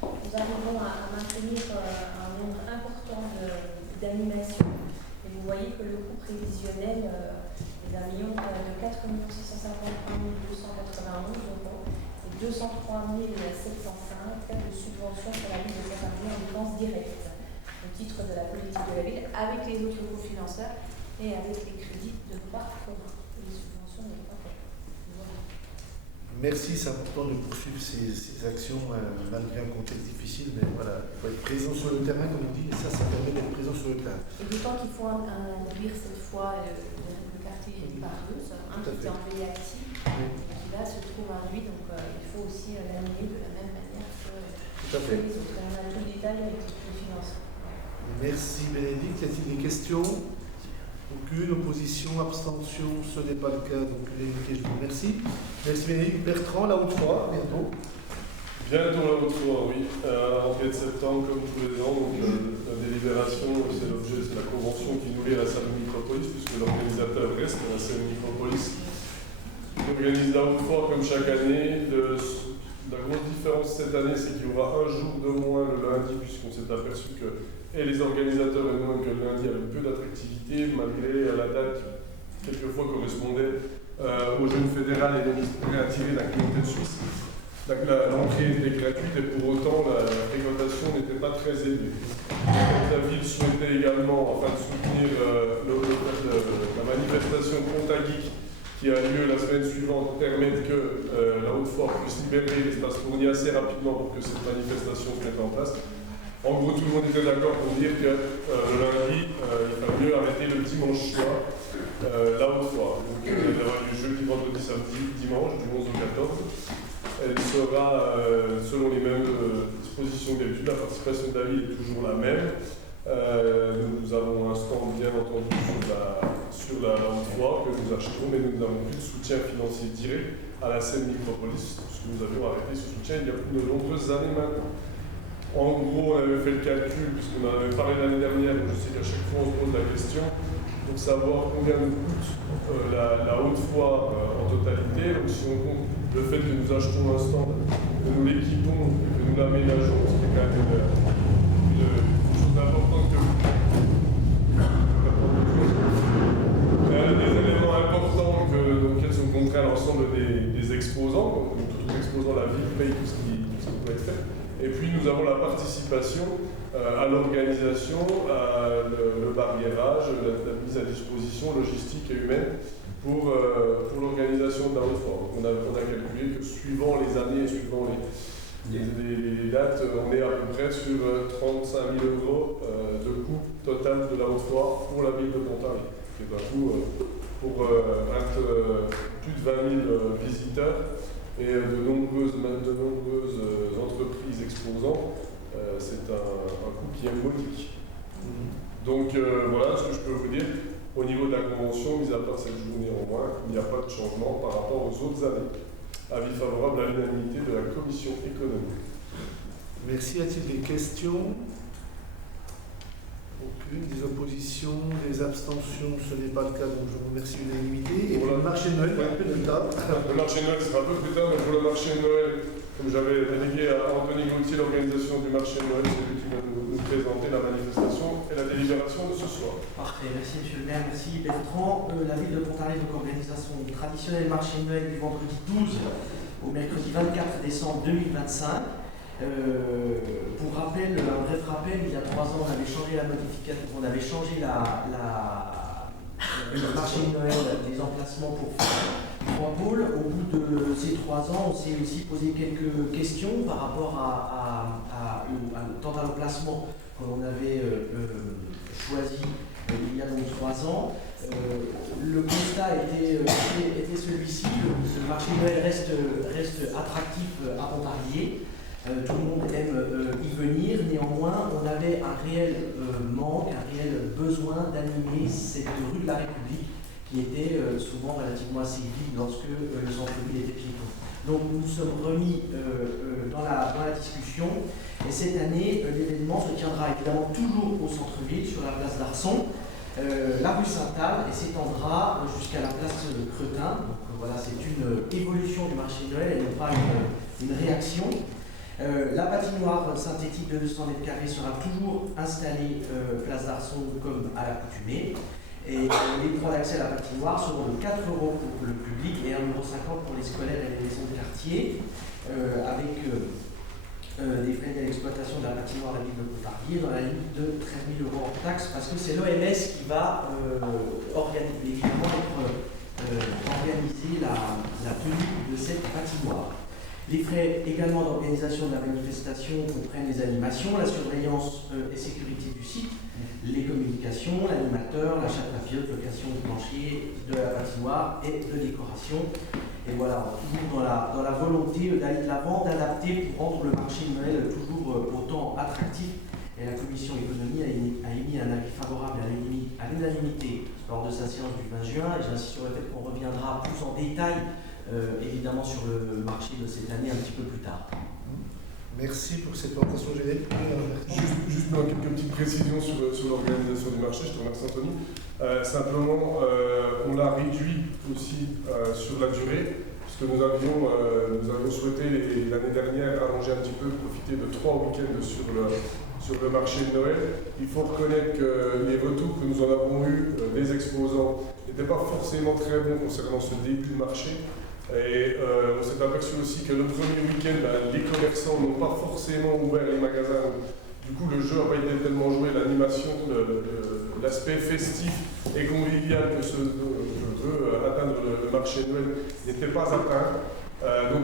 nous arrivons à maintenir un nombre important d'animations. Et vous voyez que le coût prévisionnel est d'un million de 4 651 291 € et 203 705 de subventions sur la ville de Pontarlier en dépenses directes. au titre de la politique de la ville, avec les autres cofinanceurs et avec les crédits de parc commun, les subventions de parc commun. Voilà. Merci, c'est important de poursuivre ces actions malgré un contexte difficile, mais voilà, il faut être présent sur le terrain, comme on dit, et ça permet d'être présent sur le terrain. Et d'autant qu'il faut induire cette fois le quartier Barreuse, qui était en veille active, qui là se trouve induit, donc il faut aussi l'animer de la même manière que les autres. On a tout le détail avec le financement. Merci Bénédicte. Y a-t-il des questions? Aucune opposition, abstention, ce n'est pas le cas, donc je vous remercie. Merci Bénédicte. Bertrand, la Haute-Foire, bientôt. Bientôt la Haute-Foire, oui. À la rentrée de septembre, comme tous les ans, donc, la délibération, c'est l'objet, c'est la convention qui nous lie à la salle Micropolis, puisque l'organisateur reste à la salle Micropolis. On organise la Haute-Foire comme chaque année. La grosse différence cette année, c'est qu'il y aura un jour de moins le lundi, puisqu'on s'est aperçu que et les organisateurs et nous-mêmes que le lundi avait peu d'attractivité, malgré la date qui quelquefois correspondait aux Jeux fédérales et donc pourrait attirer la clientèle suisse. L'entrée était gratuite et pour autant la fréquentation n'était pas très élevée. La ville souhaitait également, afin de soutenir la manifestation Contageek qui a lieu la semaine suivante, permettre que la Haute-Foire puisse libérer l'espace fourni assez rapidement pour que cette manifestation se mette en place. En gros, tout le monde était d'accord pour dire que le lundi, il fallait mieux arrêter le dimanche soir la Haute-Foire. Donc, il y aura du jeudi, vendredi, samedi, dimanche, du 11 au 14. Elle sera, selon les mêmes dispositions d'habitude, la participation de la ville est toujours la même. Nous avons un stand, bien entendu, sur la Haute-Foire que nous achetons, mais nous n'avons plus de soutien financier direct à la scène Micropolis, puisque nous avions arrêté ce soutien il y a de nombreuses années maintenant. En gros, on avait fait le calcul, puisqu'on en avait parlé l'année dernière, donc je sais qu'à chaque fois on se pose la question, pour savoir combien nous coûte la Haute-Foire en totalité. Donc si on compte le fait que nous achetons un stand, que nous l'équipons, que nous l'aménageons, ce qui est quand même une chose importante que des éléments importants auxquels sont contraints l'ensemble des exposants, donc tout exposant la ville paye tout ce qui peut être fait. Et puis nous avons la participation à l'organisation, le barriérage, la mise à disposition logistique et humaine pour l'organisation de la Haute-Foire. On a calculé que suivant les années, suivant les dates, on est à peu près sur 35 000 € de coût total de la Haute-Foire pour la ville de Pontarlier. C'est un coût pour plus de 20 000 visiteurs. Et de nombreuses entreprises exposants, c'est un coût qui est modique. Donc voilà ce que je peux vous dire. Au niveau de la convention, mis à part cette journée en moins, il n'y a pas de changement par rapport aux autres années. Avis favorable à l'unanimité de la commission économique. Merci. Y a-t-il des questions? Aucune. Des oppositions, des abstentions, ce n'est pas le cas, donc je vous remercie l'unanimité. Et pour le marché de Noël, un peu plus tard. Le marché de Noël sera un peu plus tard, mais pour le marché de Noël, comme j'avais délégué à Anthony Gauthier l'organisation du marché de Noël, c'est lui qui va nous présenter la manifestation et la délibération de ce soir. Parfait, merci monsieur le maire, merci Bertrand. La ville de Pontarlier organise son traditionnel marché de Noël du vendredi 12 au mercredi 24 décembre 2025. Pour rappel, un bref rappel, il y a 3 ans, on avait changé la modification, on avait changé le marché de Noël des emplacements pour faire 3 pôles. Au bout de ces 3 ans, on s'est aussi posé quelques questions par rapport tant à l'emplacement qu'on avait choisi il y a donc 3 ans. Le constat était celui-ci, ce marché de Noël reste attractif à Pontarlier. Tout le monde aime y venir, néanmoins on avait un réel manque, un réel besoin d'animer cette rue de la République qui était souvent relativement assez vide lorsque le centre-ville était piéton. Donc nous nous sommes remis dans la discussion et cette année l'événement se tiendra évidemment toujours au centre-ville sur la place d'Arson, la rue Sainte-Anne et s'étendra jusqu'à la place Cretin. Donc voilà, c'est une évolution du marché de Noël et non pas une réaction. La patinoire synthétique de 200 m² sera toujours installée place d'Arson comme à l'accoutumée. Et les droits d'accès à la patinoire seront de 4 € pour le public et 1,50 € pour les scolaires et les maisons de quartier, avec des frais d'exploitation de la patinoire à la ville de Pontarlier dans la limite de 13 000 € hors taxe, parce que c'est l'OMS qui va évidemment organiser la tenue de cette patinoire. Les frais également d'organisation de la manifestation comprennent les animations, la surveillance et sécurité du site, les communications, l'animateur, l'achat de papillotes, location du plancher, de la patinoire et de décoration. Et voilà, toujours dans la volonté d'aller de l'avant, d'adapter pour rendre le marché de Noël toujours autant attractif. Et la commission économie a émis un avis favorable à l'unanimité lors de sa séance du 20 juin. Et j'insiste sur le fait qu'on reviendra plus en détail, évidemment, sur le marché de cette année un petit peu plus tard. Merci pour cette présentation générique. Juste quelques petites précisions sur l'organisation du marché, je te remercie Anthony. Simplement, on l'a réduit aussi sur la durée, puisque nous avions souhaité l'année dernière allonger un petit peu, profiter de 3 week-ends sur le marché de Noël. Il faut reconnaître que les retours que nous en avons eus des exposants n'étaient pas forcément très bons concernant ce début de marché. Et on s'est aperçu aussi que le premier week-end, les commerçants n'ont pas forcément ouvert les magasins. Du coup, le jeu n'a pas été tellement joué, l'animation, l'aspect festif et convivial que veut atteindre le marché de Noël n'était pas atteint. Donc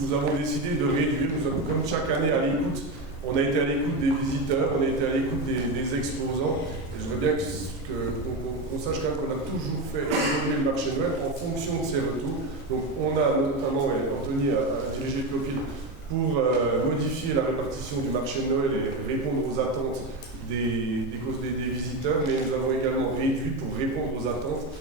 nous avons décidé de réduire, comme chaque année à l'écoute. On a été à l'écoute des visiteurs, on a été à l'écoute des exposants. Et je voudrais bien qu'on sache quand même qu'on a toujours fait évoluer le marché de Noël en fonction de ces retours. Donc on a notamment, et Anthony a dirigé le COPIL, pour modifier la répartition du marché de Noël et répondre aux attentes des visiteurs, mais nous avons également réduit pour répondre aux attentes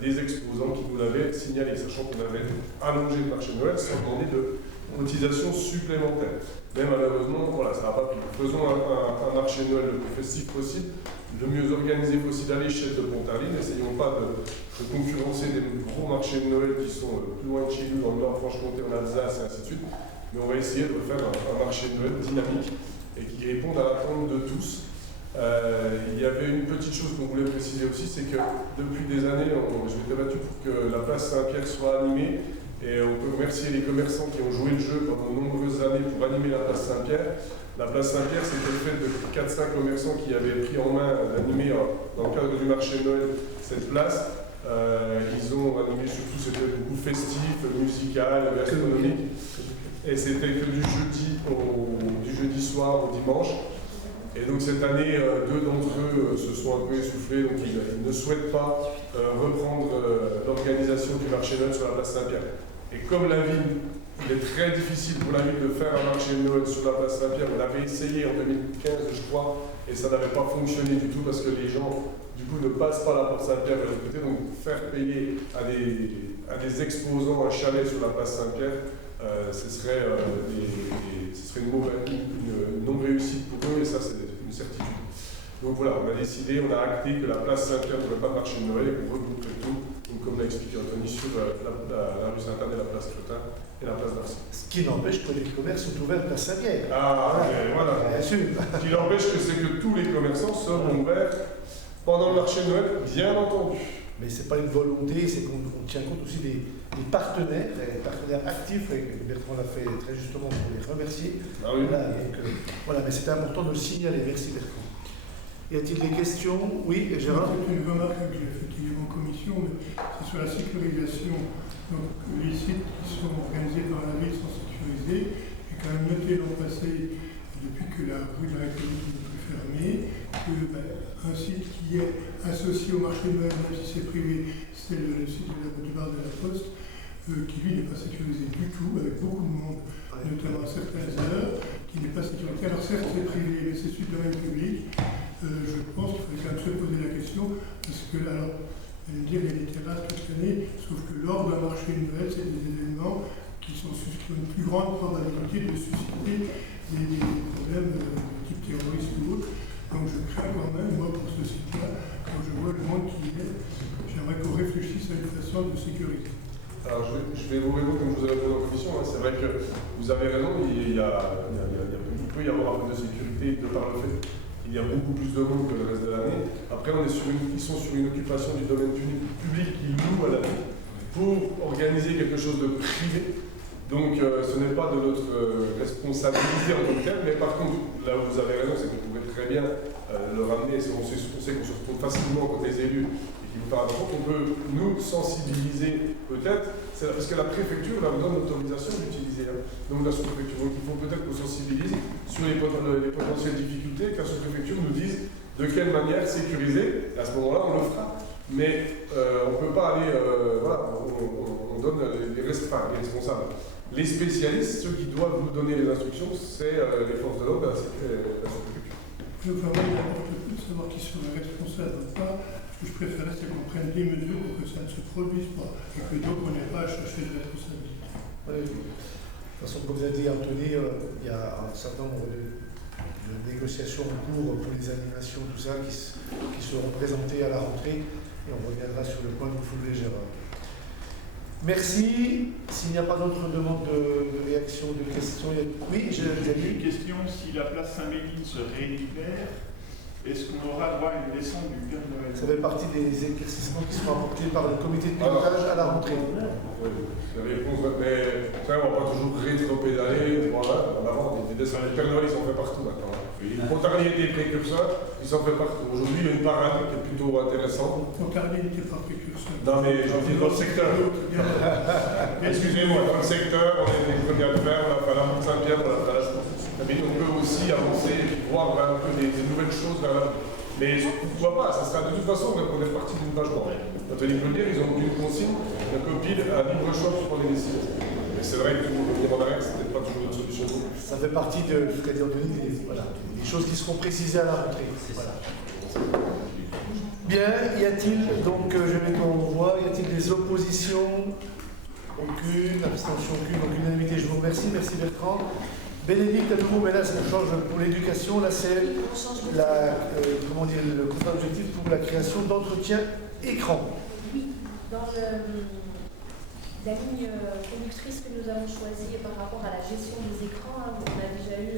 des exposants qui nous l'avaient signalé, sachant qu'on avait allongé le marché de Noël sans demander de cotisation supplémentaire. Mais malheureusement, voilà, ça n'a pas pris. Faisons un marché de Noël le plus festif possible, le mieux organisé possible à l'échelle de Pontarlier. N'essayons pas de concurrencer des gros marchés de Noël qui sont plus loin de chez nous, dans le Nord-Franche-Comté, en Alsace et ainsi de suite. Mais on va essayer de faire un marché de Noël dynamique et qui réponde à l'attente de tous. Il y avait une petite chose qu'on voulait préciser aussi, c'est que depuis des années, je m'étais battu pour que la place Saint-Pierre soit animée. Et on peut remercier les commerçants qui ont joué le jeu pendant de nombreuses années pour animer la place Saint-Pierre. La place Saint-Pierre, c'était le fait de 4-5 commerçants qui avaient pris en main d'animer dans le cadre du marché de Noël cette place. Ils ont animé surtout, c'était beaucoup festif, musical, gastronomique. Et c'était que du jeudi soir au dimanche. Et donc cette année, 2 d'entre eux se sont un peu essoufflés, donc ils ne souhaitent pas reprendre l'organisation du marché de Noël sur la place Saint-Pierre. Et comme la ville, il est très difficile pour la ville de faire un marché de Noël sur la place Saint-Pierre, on l'avait essayé en 2015 je crois, et ça n'avait pas fonctionné du tout parce que les gens du coup ne passent pas la porte Saint-Pierre de l'autre côté, donc faire payer à des exposants un chalet sur la place Saint-Pierre, ce serait une non-réussite pour eux, et ça c'est une certitude. Donc voilà, on a décidé, on a acté que la place Saint-Pierre ne devrait pas marcher de Noël et qu'on regrouperait tout, donc comme l'a expliqué Anthony, sur la rue Sainte-Anne et la place Clotin et la place d'Arcy. Ce qui n'empêche que les commerces sont ouverts place Saint-Pierre. Ah, voilà. Bien sûr. Ce qui n'empêche que c'est que tous les commerçants seront ouverts pendant le marché de Noël, bien entendu. Mais ce n'est pas une volonté, c'est qu'on tient compte aussi des partenaires actifs, et Bertrand l'a fait très justement pour les remercier. Ah oui. Voilà, mais c'était important de le signaler. Merci Bertrand. Y a-t-il des questions? Oui, Gérard? C'est une remarque que j'ai faite hier en commission, mais c'est sur la sécurisation. Donc, les sites qui sont organisés dans la ville sont sécurisés. J'ai quand même noté l'an passé, depuis que la rue de la République n'est plus fermée, qu'un site qui est associé au marché de Noël, même si c'est privé, c'est le site du bar de la Poste, qui lui n'est pas sécurisé du tout, avec beaucoup de monde, notamment à certaines heures, qui n'est pas sécurisé. Alors certes c'est privé, mais c'est sur le domaine public. Je pense qu'il faudrait quand même se poser la question, parce que là, alors, vous allez me dire, il y a des terrasses toute l'année, sauf que lors d'un marché de Noël, c'est des événements qui ont une plus grande probabilité de susciter des problèmes de type terroriste ou autre. Donc je crains quand même, moi, pour ce site-là, quand je vois le monde qui est, j'aimerais qu'on réfléchisse à une façon de sécuriser. Alors je vais vous répondre comme je vous ai répondu en commission. C'est vrai que vous avez raison, il peut y avoir un peu de sécurité de par le fait qu'il y a beaucoup plus de monde que le reste de l'année. Après, ils sont sur une occupation du domaine public qu'ils louent à la ville pour organiser quelque chose de privé. Donc ce n'est pas de notre responsabilité en tant que tel, mais par contre, là où vous avez raison, c'est qu'on pourrait très bien le ramener, on sait qu'on se retrouve facilement quand les élus et qui vous parlent de compte, on peut nous sensibiliser peut-être, parce que la préfecture là, vous donne l'autorisation d'utiliser, donc la sous-préfecture, donc il faut peut-être qu'on sensibilise sur les potentielles difficultés, que la sous-préfecture nous dise de quelle manière sécuriser, et à ce moment-là on le fera. Mais on ne peut pas aller, voilà, on donne les responsables. Les spécialistes, ceux qui doivent nous donner les instructions, c'est les forces de l'ordre et la sous-préfecture. Je veux vraiment n'importe peu de savoir qui sont les responsables ou pas. Ce que je préférais, c'est qu'on prenne des mesures pour que ça ne se produise pas et que donc on n'ait pas à chercher de responsabilité. Oui. De toute façon, comme vous avez dit, Anthony, il y a un certain nombre de négociations en cours pour les animations, tout ça, qui seront présentées à la rentrée. Et on reviendra sur le point que vous soulevez, Gérard. Merci. S'il n'y a pas d'autres demandes de réaction, de questions, oui, j'ai une question. Si la place Saint-Méline se rélibère, est-ce qu'on aura droit à une descente du Père Noël? Ça fait partie des éclaircissements qui seront apportés par le comité de pilotage à la rentrée. Oui, c'est la réponse, mais on ne va pas toujours rétro-pédaler. Voilà, en avant, des dessins du Père Noël, ils s'en fait partout maintenant. Pontarlier était précurseur, ils s'en fait partout. Aujourd'hui, il y a une parade qui est plutôt intéressante. Pontarlier n'était pas précurseur. Non, mais je veux dire dans le secteur. Excusez-moi, dans le secteur, on est les premiers à le faire, on a fait la Monte Saint-Pierre, on l'a fait à la Chaux. Mais on peut aussi avancer et voir un peu des nouvelles choses. Mais pourquoi pas, ça sera de toute façon, on est parti d'une page blanche. Anthony peut le dire, ils ont une consigne, un copine, un libre choix pour les décisions. Mais c'est vrai que venir en arrière, c'était pas toujours une solution. Ça fait partie de ce qu'a dit Anthony, des choses qui seront précisées à la rentrée. Voilà. Bien, y a-t-il, donc je vais mettre en voie, y a-t-il des oppositions? Aucune, abstention aucune, donc unanimité, je vous remercie, merci Bertrand. Bénédicte, à nouveau, mais là ça change pour l'éducation, là c'est le contrat d'objectif pour la création d'entretien écran. Oui, dans la ligne conductrice que nous avons choisie par rapport à la gestion des écrans, on a déjà eu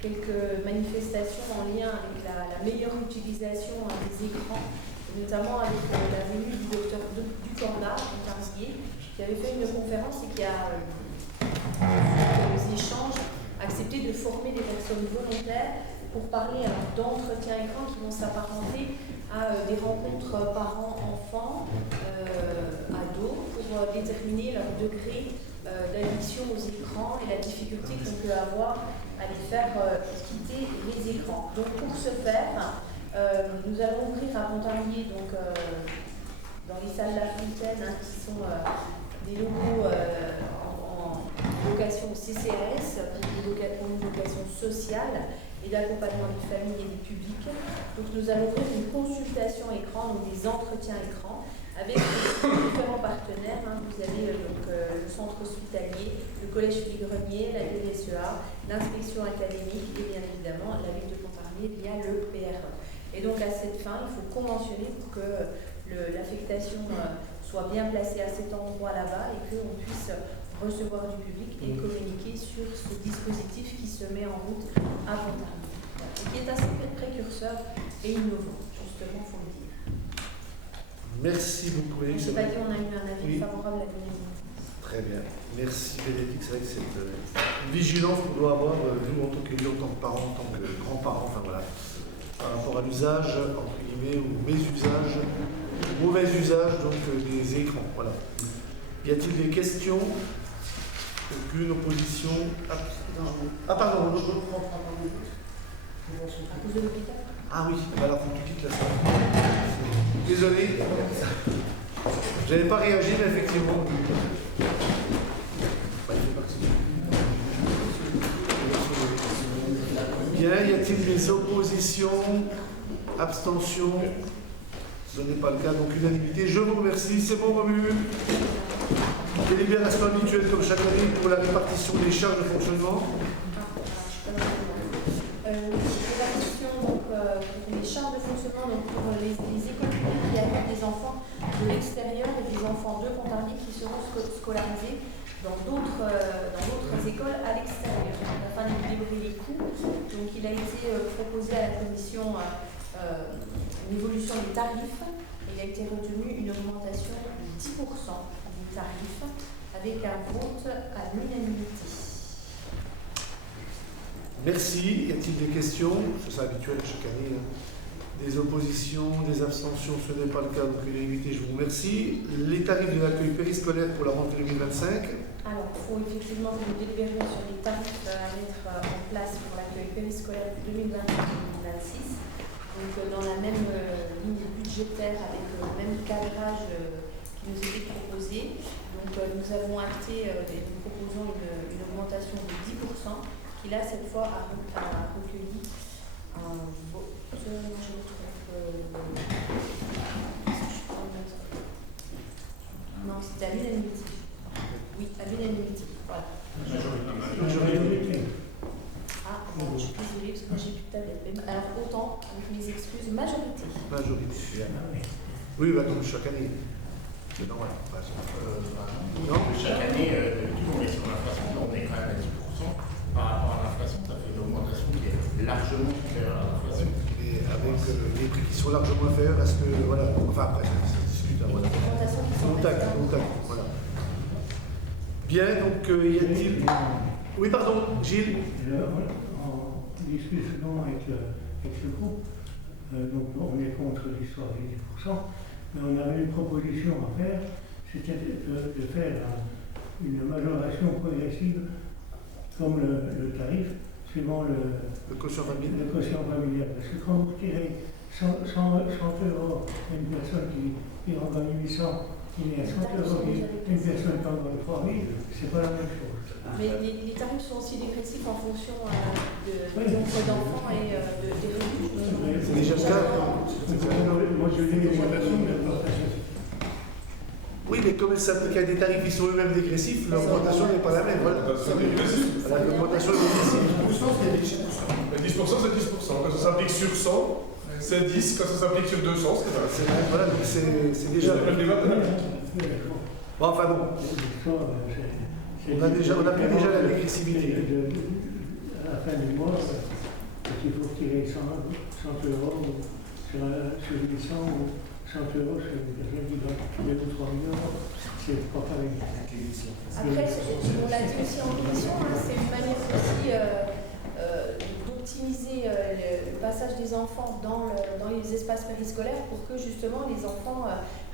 quelques manifestations en lien avec la meilleure utilisation des écrans, notamment avec la venue du docteur Ducorda, Pontarlier, qui avait fait une conférence et qui a des échanges accepté de former des personnes volontaires pour parler d'entretien écran qui vont s'apparenter à des rencontres parents-enfants, ados, pour déterminer leur degré d'addiction aux écrans et la difficulté qu'on peut avoir à les faire quitter les écrans. Donc pour ce faire, nous allons ouvrir à Pontarlier, donc dans les salles La Fontaine, qui sont des locaux en location CCRS, pour une location sociale et d'accompagnement des familles et des publics. Donc nous allons faire une consultation écran, donc des entretiens écran, avec différents partenaires. Vous avez le centre hospitalier, le collège Philippe-Grenier, la DSEA, l'inspection académique et bien évidemment la ville de Pontarlier via le PRE. Et donc à cette fin, il faut conventionner pour que l'affectation soit bien placée à cet endroit là-bas et qu'on puisse recevoir du public et communiquer sur ce dispositif qui se met en route à Pontarlier. Et qui est assez précurseur et innovant, justement, il faut le dire. Merci beaucoup, Bénédicte. Je n'ai pas dit on a eu un avis favorable à Bénédicte. Très bien. Merci, Bénédicte. C'est vrai que c'est une vigilance qu'on doit avoir, nous, en tant qu'élus, en tant que parents, en tant que grands-parents, enfin voilà, par rapport à l'usage, entre guillemets, ou mésusages, mauvais usage, donc des écrans. Voilà. Y a-t-il des questions? Aucune opposition? Ah, pardon, je reprends. À cause de l'hôpital? Ah oui, alors faut que tu quittes la salle. Désolé. J'avais pas réagi, mais effectivement. Bien, y a-t-il des oppositions? Abstentions? Ce n'est pas le cas, donc unanimité. Je vous remercie, c'est bon revenu. Délibération habituelle comme chaque année pour la répartition des charges de fonctionnement. Les charges de fonctionnement donc pour les écoles publiques qui accueillent des enfants de l'extérieur et des enfants de Pontarlier qui seront scolarisés dans d'autres écoles à l'extérieur, afin d'équilibrer les coûts. Donc il a été proposé à la commission une évolution des tarifs et il a été retenu une augmentation de 10% des tarifs avec un vote à l'unanimité. Merci. Y a-t-il des questions? C'est habituel chaque année. Des oppositions, des abstentions, ce n'est pas le cas, donc l'unanimité, je vous remercie. Les tarifs de l'accueil périscolaire pour la rentrée 2025. Alors, il faut effectivement que nous délibérions sur les tarifs à mettre en place pour l'accueil périscolaire 2025-2026. Donc, dans la même ligne budgétaire, avec le même cadrage qui nous était proposé. Donc, nous avons acté et nous proposons une augmentation de 10%, qui là, cette fois, a recueilli un vote. Non, c'était à l'unanimité. Oui, à l'unanimité. Voilà. Majorité. Ah, bon, je suis désolée parce que moi j'ai plus de tablette. Alors, autant, avec mes excuses, majorité. Majorité. Oui, bah, comme chaque année. C'est normal. Non, Chaque année, on est sur l'inflation, on est quand même à 10%. Par rapport à l'inflation, ça fait une augmentation qui est largement supérieure à l'inflation. et avec les prix qui sont largement inférieurs à ce que. Voilà. Enfin, après, ça se discute. Voilà. Contact, voilà. Bien, donc, y a-t-il. Oui, pardon, Gilles. En discussion avec ce groupe, donc on est contre l'histoire des 10%, mais on avait une proposition à faire, c'était de faire une majoration progressive comme le tarif, suivant le quotient familial. Parce que quand vous tirez 100 euros à une personne qui en gagne 800, il y a 100 euros une personne qui en gagne 3000, c'est pas la même chose. Mais les tarifs sont aussi dégressifs en fonction du nombre d'enfants et des revenus. C'est déjà le cas. Moi, je dis l'augmentation de l'importation. Oui, mais comme elle s'applique à des tarifs qui sont eux-mêmes dégressifs, l'augmentation n'est pas la même. Voilà. L'augmentation est dégressive. 10%, c'est 10%. Quand ça s'applique sur 100, c'est 10. Quand ça s'applique sur 200, c'est 20. Voilà, donc c'est déjà. Bon, enfin bon. On a pris déjà la dégressivité. À la fin du mois, il faut tirer 100 euros sur 800 ou 100 euros sur une personne qui doit 2 ou 3 000 euros. C'est pas pareil. Après, on l'a dit aussi en commission, c'est une manière aussi d'optimiser le passage des enfants dans les espaces périscolaires pour que justement les enfants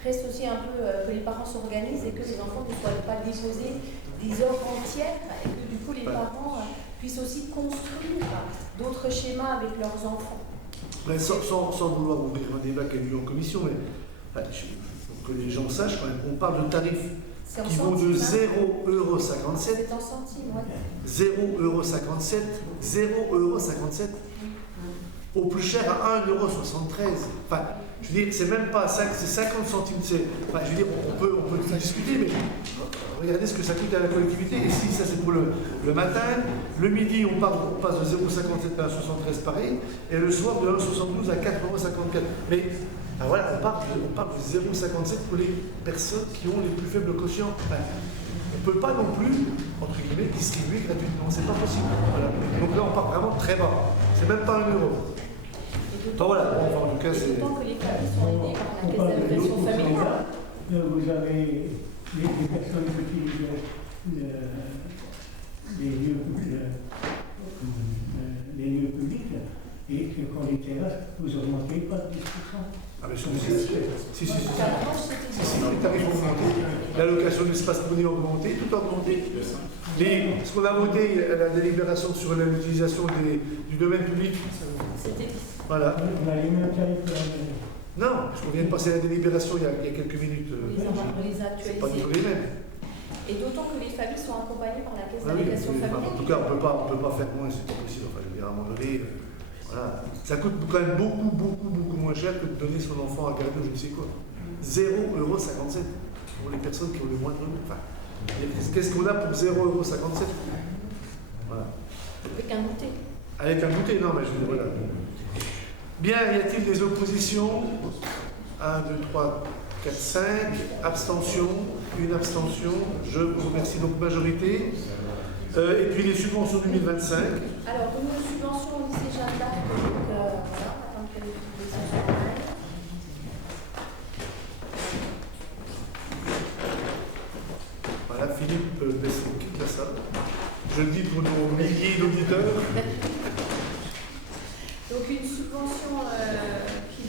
restent aussi un peu, que les parents s'organisent et que les enfants ne soient pas déposés des heures entières et que du coup les parents puissent aussi construire d'autres schémas avec leurs enfants. Mais sans vouloir ouvrir un débat qui a eu lieu en commission, mais pour que les gens sachent quand même, on parle de tarifs qui vont de 0,57 €. C'est en centimes, ouais. 0,57 €, au plus cher à 1,73 €. Enfin, je veux dire, c'est même pas 5, c'est 50 centimes. Enfin, je veux dire, on peut tout discuter, mais regardez ce que ça coûte à la collectivité. Et si ça c'est pour le matin, le midi on passe de 0,57 à 1,73 pareil, et le soir de 1,72 à 4,54 €. Mais ben voilà, on parle de 0,57 pour les personnes qui ont les plus faibles quotients. Enfin, on ne peut pas non plus, entre guillemets, distribuer gratuitement. C'est pas possible. Voilà. Donc là, on part vraiment très bas. C'est même pas 1 €. Enfin, voilà, en tout cas, c'est. D'autant que les familles sont aidées par la caisse d'allocation familiale. Vous avez les personnes qui utilisent les lieux publics et qui ont des terrasses, vous augmentez pas de 10%. Ah mais si, les tarifs ont augmenté, l'allocation d'espace fourni a augmenté, tout a augmenté. Ce qu'on a voté, la délibération sur l'utilisation du domaine public, c'était 10. Voilà. On a les mêmes tarifs que la même. Non, parce qu'on vient de passer à la délibération il y a quelques minutes. On les a c'est pas du tout actualisés. les mêmes. Et d'autant que les familles sont accompagnées par la caisse Ah oui, d'allocation familiale. en tout cas, on peut pas faire moins, c'est pas possible. Enfin, je veux dire, à un moment donné, voilà. Ça coûte quand même beaucoup moins cher que de donner son enfant à garder ou je ne sais quoi. 0,57 € pour les personnes qui ont le moins de revenus. Enfin, qu'est-ce qu'on a pour 0,57 €? Voilà. Avec un goûter. Avec un goûter, non, mais je veux dire, voilà. Bien, y a-t-il des oppositions? 1, 2, 3, 4, 5. Abstention. Une abstention. Je vous remercie, donc majorité. Et puis les subventions 2025. Alors, une subvention au lycée Jeanne d'Arc, donc voilà, on attend qu'elle ait une décision finale. Voilà, Philippe. toute la salle. Je le dis pour nos milliers d'auditeurs. Donc une subvention qui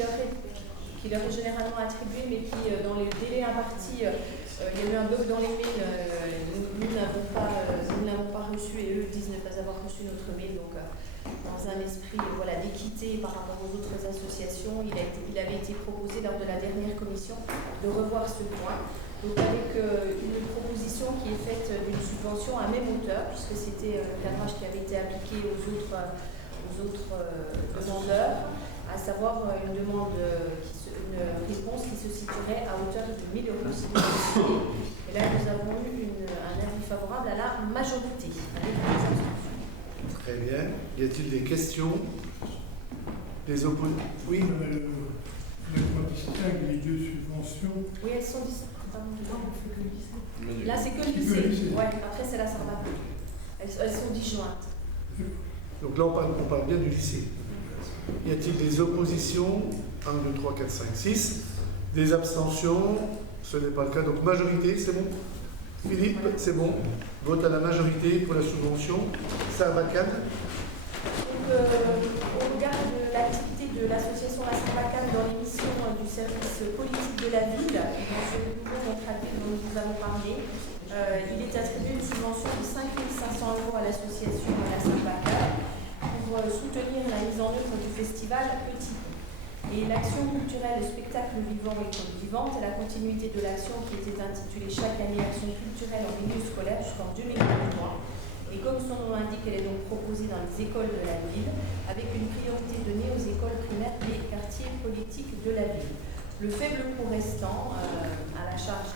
leur est généralement attribuée, mais qui, dans les délais impartis, il y a eu un bug dans les mails, nous ne l'avons pas reçu et eux disent ne pas avoir reçu notre mail. Donc dans un esprit d'équité par rapport aux autres associations, il avait été proposé lors de la dernière commission de revoir ce point. Donc avec une proposition qui est faite d'une subvention à même hauteur, puisque c'était le cadrage qui avait été appliqué aux autres demandeurs, à savoir une réponse qui se situerait à hauteur de 1 000 €. Et là, nous avons eu un avis favorable à la majorité. Très bien. Y a-t-il des questions? Des oppositions? Oui. On distingue les deux subventions. Oui, elles sont distinctes. Là, c'est que le lycée. Ouais, après, c'est la Sarbacane. Elles sont disjointes. Donc là, on parle bien du lycée. Y a-t-il des oppositions? 1, 2, 3, 4, 5, 6. Des abstentions? Ce n'est pas le cas. Donc majorité, c'est bon? Philippe, c'est bon? Vote à la majorité pour la subvention. Sarbacane. Au regard de l'activité de l'association La Sarbacane dans l'émission du service politique de la ville, dans ce nouveau contrat de ville dont nous vous avons parlé, il est attribué une subvention de 5 500 € à l'association La Sarbacane pour soutenir la mise en œuvre du festival Petit. Et l'action culturelle Spectacle vivant et École vivante est la continuité de l'action qui était intitulée chaque année Action culturelle en milieu scolaire jusqu'en 2023. Et comme son nom l'indique, elle est donc proposée dans les écoles de la ville, avec une priorité donnée aux écoles primaires des quartiers politiques de la ville. Le faible coût restant est à la charge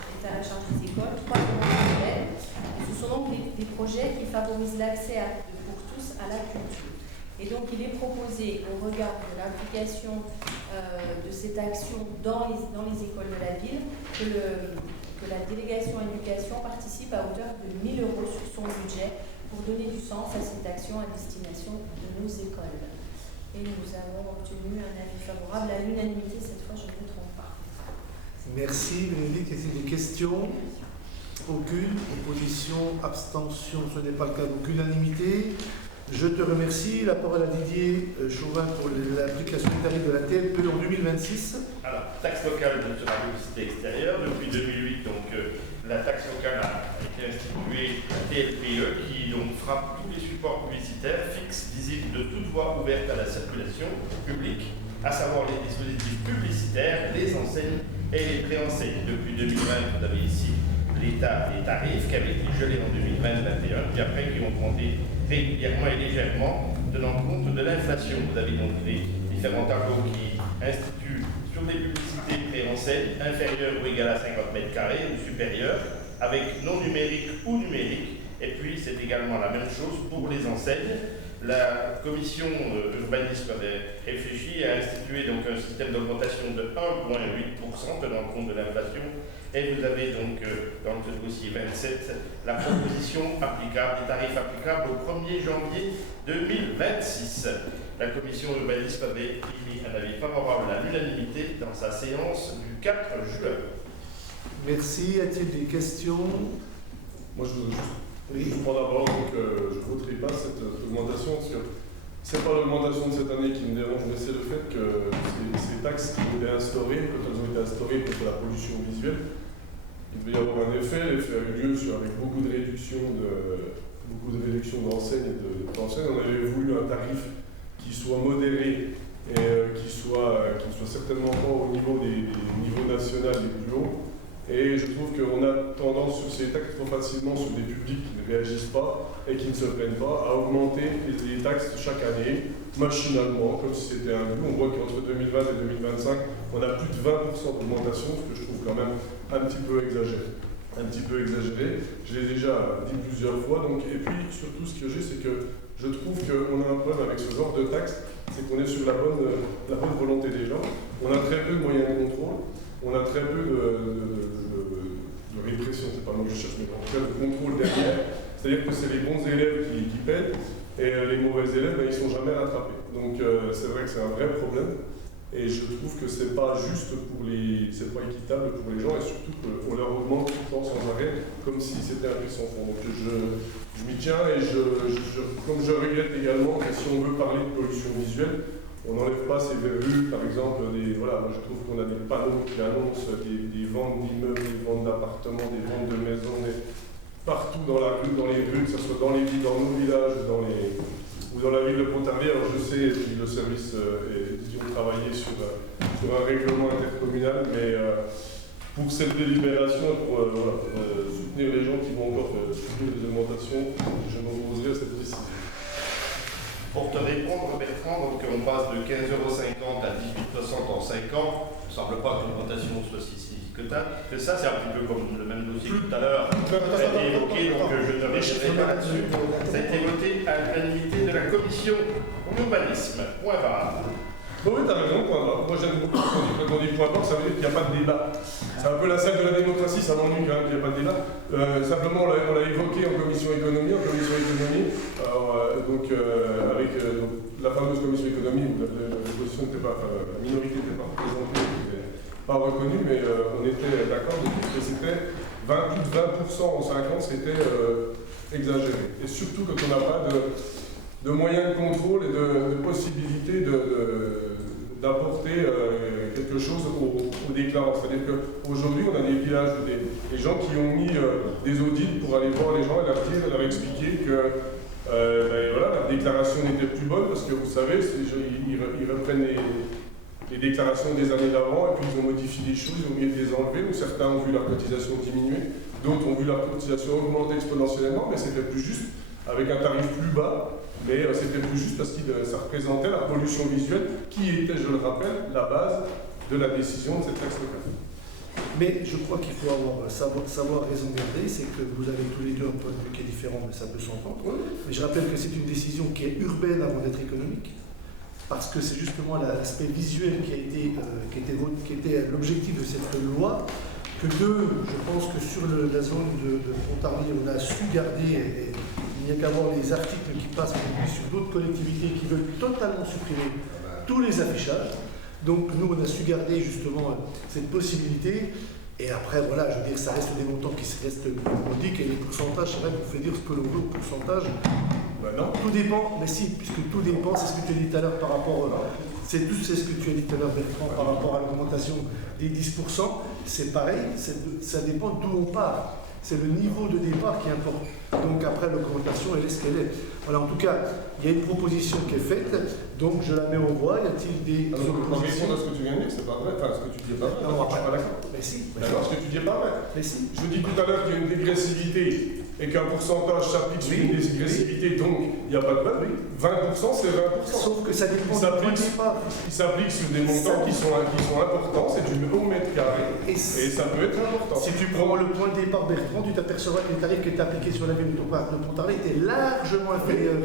des écoles, 3 élèves. Ce sont donc des projets qui favorisent l'accès pour tous à la culture. Et donc il est proposé, au regard de l'application de cette action dans les écoles de la ville, que la délégation éducation participe à hauteur de 1 000 € sur son budget pour donner du sens à cette action à destination de nos écoles. Et nous avons obtenu un avis favorable à l'unanimité, cette fois je ne me trompe pas. Merci, Bénédicte. Est-ce des questions? Aucune. Opposition, abstention, ce n'est pas le cas, donc unanimité. Je te remercie. La parole à Didier Chauvin pour l'application du tarif de la TLPE en 2026. Alors, taxe locale de la publicité extérieure. Depuis 2008, donc, la taxe locale a été instituée, la TLPE, qui donc frappe tous les supports publicitaires fixes, visibles de toute voie ouverte à la circulation publique, à savoir les dispositifs publicitaires, les enseignes et les préenseignes. Depuis 2020, vous avez ici les tarifs qui avaient été gelés en 2020-2021, puis après qui ont augmenté régulièrement et légèrement, tenant compte de l'inflation. Vous avez donc les différents tableaux qui instituent sur les publicités préenseignes inférieures ou égales à 50 mètres carrés ou supérieures, avec non numérique ou numérique. Et puis c'est également la même chose pour les enseignes. La commission urbanisme avait réfléchi à instituer donc un système d'augmentation de 1,8% tenant compte de l'inflation. Et vous avez donc dans le dossier 27 la proposition applicable, les tarifs applicables au 1er janvier 2026. La commission urbanisme avait émis un avis favorable à l'unanimité dans sa séance du 4 juin. Merci. Y a-t-il des questions? Moi, je prends la parole, donc je ne voterai pas cette augmentation, parce que ce n'est pas l'augmentation de cette année qui me dérange, mais c'est le fait que ces taxes qui ont été instaurées, quand elles ont été instaurées contre la pollution visuelle, il devait y avoir un effet. L'effet a eu lieu avec beaucoup de réductions d'enseignes et de préenseignes. On avait voulu un tarif qui soit modéré et qui soit certainement pas au niveau des niveaux nationaux les plus hauts. Et je trouve qu'on a tendance sur ces taxes trop facilement sur des publics qui ne réagissent pas et qui ne se prennent pas à augmenter les taxes chaque année, machinalement, comme si c'était un but. On voit qu'entre 2020 et 2025, on a plus de 20% d'augmentation, ce que je trouve quand même un petit peu exagéré. Je l'ai déjà dit plusieurs fois. Donc, et puis surtout ce que j'ai, c'est que je trouve qu'on a un problème avec ce genre de taxes, c'est qu'on est sur la bonne volonté des gens. On a très peu de moyens de contrôle, on a très peu de répression, c'est pas moi que je cherche, mais en tout cas de contrôle derrière. C'est-à-dire que c'est les bons élèves qui paient et les mauvais élèves, ils ne sont jamais rattrapés. Donc c'est vrai que c'est un vrai problème. Et je trouve que c'est pas juste c'est pas équitable pour les gens, et surtout qu'on leur augmente tout le temps sans arrêt, comme si c'était un prix sans fond. Donc je m'y tiens, et comme je regrette également que si on veut parler de pollution visuelle, on n'enlève pas ces verrues, par exemple, moi je trouve qu'on a des panneaux qui annoncent des ventes d'immeubles, des ventes d'appartements, des ventes de maisons, partout dans la rue, dans les rues, que ce soit dans les villes, dans nos villages, ou dans la ville de Pontarlier. Alors je sais, le service ont travaillé sur un règlement intercommunal, mais pour cette délibération, pour soutenir les gens qui vont encore soutenir les augmentations, je m'opposerai à cette décision. Pour te répondre, Bertrand, donc on passe de 15,50 € à 18% en 5 ans. Il ne semble pas que l'augmentation soit si significative que ça. C'est un petit peu comme le même dossier que tout à l'heure. Ça a été évoqué, donc je ne reviendrai pas là-dessus. Ça a été voté à l'unanimité de la commission urbanisme. Point barre. Oui, tu as raison, point barre. Moi j'aime beaucoup quand on dit point barre, ça veut dire qu'il n'y a pas de débat. C'est un peu la salle de la démocratie, ça m'ennuie quand même qu'il n'y a pas de débat. Simplement, on l'a évoqué en commission économie. Avec la fameuse commission économie, où l'opposition n'était pas, la minorité n'était pas représentée, n'était pas reconnue, mais on était d'accord que c'était plus de 20% en 5 ans, c'était exagéré. Et surtout quand on n'a pas de moyens de contrôle et de possibilité d'apporter quelque chose aux déclarants. C'est-à-dire qu'aujourd'hui, on a des villages, des gens qui ont mis des audits pour aller voir les gens et leur expliquer que la déclaration n'était plus bonne, parce que vous savez, ils reprennent les déclarations des années d'avant, et puis ils ont modifié des choses, ils ont oublié de les enlever, ou certains ont vu leur cotisation diminuer, d'autres ont vu leur cotisation augmenter exponentiellement, mais c'était plus juste, avec un tarif plus bas, mais c'était plus juste parce que ça représentait la pollution visuelle, qui était, je le rappelle, la base de la décision de cette taxe locale. Mais je crois qu'il faut savoir raison garder, c'est que vous avez tous les deux un point de vue qui est différent, mais ça peut s'entendre. Mais je rappelle que c'est une décision qui est urbaine avant d'être économique, parce que c'est justement l'aspect visuel qui était l'objectif de cette loi, je pense que sur la zone de Pontarlier, on a su garder, et il n'y a qu'à voir les articles qui passent sur d'autres collectivités qui veulent totalement supprimer tous les affichages. Donc nous, on a su garder justement cette possibilité. Et après, voilà, je veux dire, ça reste des montants qui restent modiques, et les pourcentages, c'est vrai qu'on fait dire ce que l'on veut au pourcentage. Ben non, tout dépend, mais si, puisque tout dépend, c'est ce que tu as dit tout à l'heure par rapport, c'est ce que tu as dit tout à l'heure, Bertrand, par rapport à l'augmentation des 10%, c'est pareil, ça dépend d'où on part. C'est le niveau de départ qui importe. Donc après, l'augmentation, elle est ce qu'elle est. Voilà, en tout cas, il y a une proposition qui est faite, donc je la mets au voie. Y a-t-il des oppositions? Répondre à ce que tu viens de dire, c'est pas vrai. Enfin, ce que tu dis est pas vrai. Non, je suis pas d'accord. Mais si. D'accord, ce que tu dis est pas vrai. Mais si. Je dis tout à l'heure qu'il y a une dégressivité et qu'un pourcentage s'applique sur une dégressivité, donc il n'y a pas de bug. 20%, c'est 20%. Sauf que ça dépend du départ. Il s'applique sur des montants qui sont importants, c'est du au mètre carré, et ça peut être important. Si tu prends le point de départ, Bertrand, tu t'apercevras que les tarifs qui étaient appliqués sur la ville de Pontarlier étaient largement inférieurs.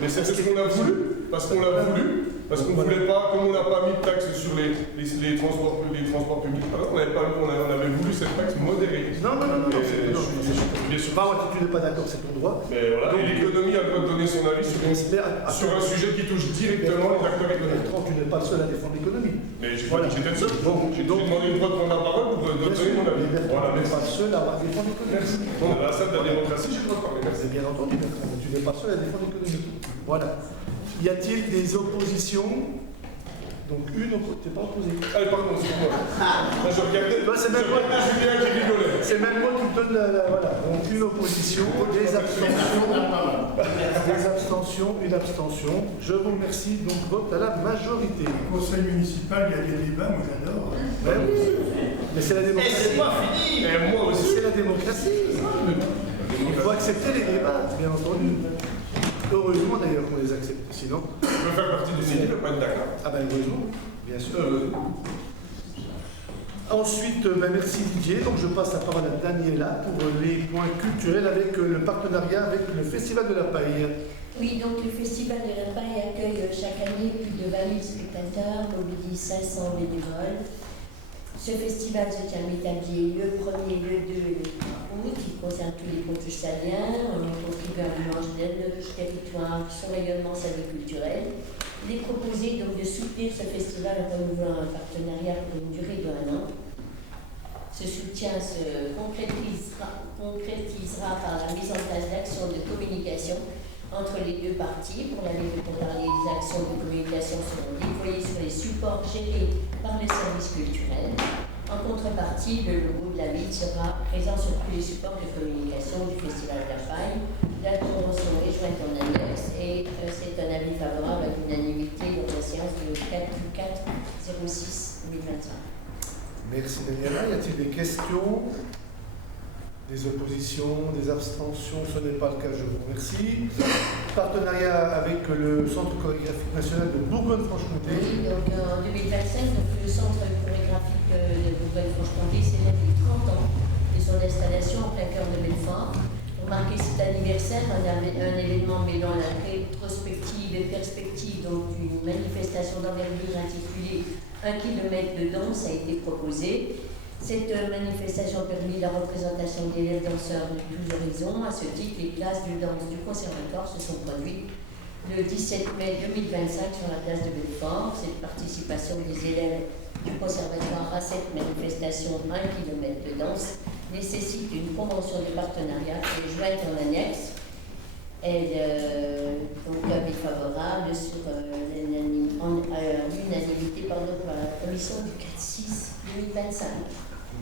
Mais c'est ce qu'on a voulu, parce qu'on l'a voulu, parce qu'on ne voulait pas, comme on n'a pas mis de taxe sur les transports publics, on avait voulu cette taxe modérée. Non. Tu n'es pas d'accord, c'est ton droit. Mais voilà, et l'économie a le droit de donner son avis sur un sujet qui touche directement les acteurs économiques. Tu n'es pas le seul à défendre l'économie. Mais j'ai pas dit que j'étais le seul. J'ai demandé le droit de prendre la parole pour donner mon avis. Voilà, tu n'es pas le seul à défendre l'économie. Merci. Dans la salle de la démocratie, j'ai le droit de parler. Merci. Bien entendu, tu n'es pas seul à défendre l'économie. Voilà. Y a-t-il des oppositions? Donc une opposition, tu n'es pas opposé. Allez, pardon, excuse-moi. Là, je regardais. C'est même moi Julien qui rigolait. C'est même moi qui me donne voilà. Donc une opposition, des abstentions, une abstention. Je vous remercie. Donc vote à la majorité. Au conseil municipal, il y a des débats, moi j'adore. Mais c'est la démocratie. Et c'est pas fini. Et moi aussi. C'est la démocratie. Il faut accepter les débats, bien entendu. Heureusement d'ailleurs qu'on les accepte, sinon... Je peux faire partie du CNI, je ne peux pas être d'accord. Ah ben heureusement, bien sûr. Ensuite, merci Didier. Donc je passe la parole à Daniela pour les points culturels avec le partenariat avec le Festival de la Paille. Oui, donc le Festival de la Paille accueille chaque année plus de 20 000 spectateurs, mobilise 500 bénévoles. Ce festival se tient à Métabier le 1er, le 2 et le 3 août. Il concerne tous les Ponticaliens. On contribue à l'image d'Elge, territoire, son rayonnement, sa vie culturelle. Il est proposé donc de soutenir ce festival en renouvelant un partenariat pour une durée d'1 an. Ce soutien se concrétisera par la mise en place d'actions de communication entre les deux parties. Pour la ville de Pontarlier, les actions de communication seront déployées sur les supports gérés par les services culturels. En contrepartie, le logo de la ville sera présent sur tous les supports de communication du Festival de la Paille. La convention est jointe en annexe et c'est un avis favorable à l'unanimité dans la séance du 4/06/2025. Merci Daniela. Y a-t-il des questions, des oppositions, des abstentions? Ce n'est pas le cas, je vous remercie. Partenariat avec le Centre chorégraphique national de Bourgogne-Franche-Comté. Oui, donc en 2025, donc, le Centre chorégraphique de Bourgogne-Franche-Comté célèbre les 30 ans de son installation en plein cœur de Belfort. Pour marquer cet anniversaire, un événement mêlant la rétrospective et perspective donc d'une manifestation d'envergure intitulée 1 km de danse a été proposée. Cette manifestation a permis la représentation d'élèves danseurs de tous horizons. À ce titre, les classes de danse du Conservatoire se sont produites le 17 mai 2025 sur la place de Belfort. Cette participation des élèves du Conservatoire à cette manifestation 1 km de danse nécessite une convention de partenariat qui est jointe en annexe. Donc avis favorable sur l'unanimité par la commission du 4/6/2025.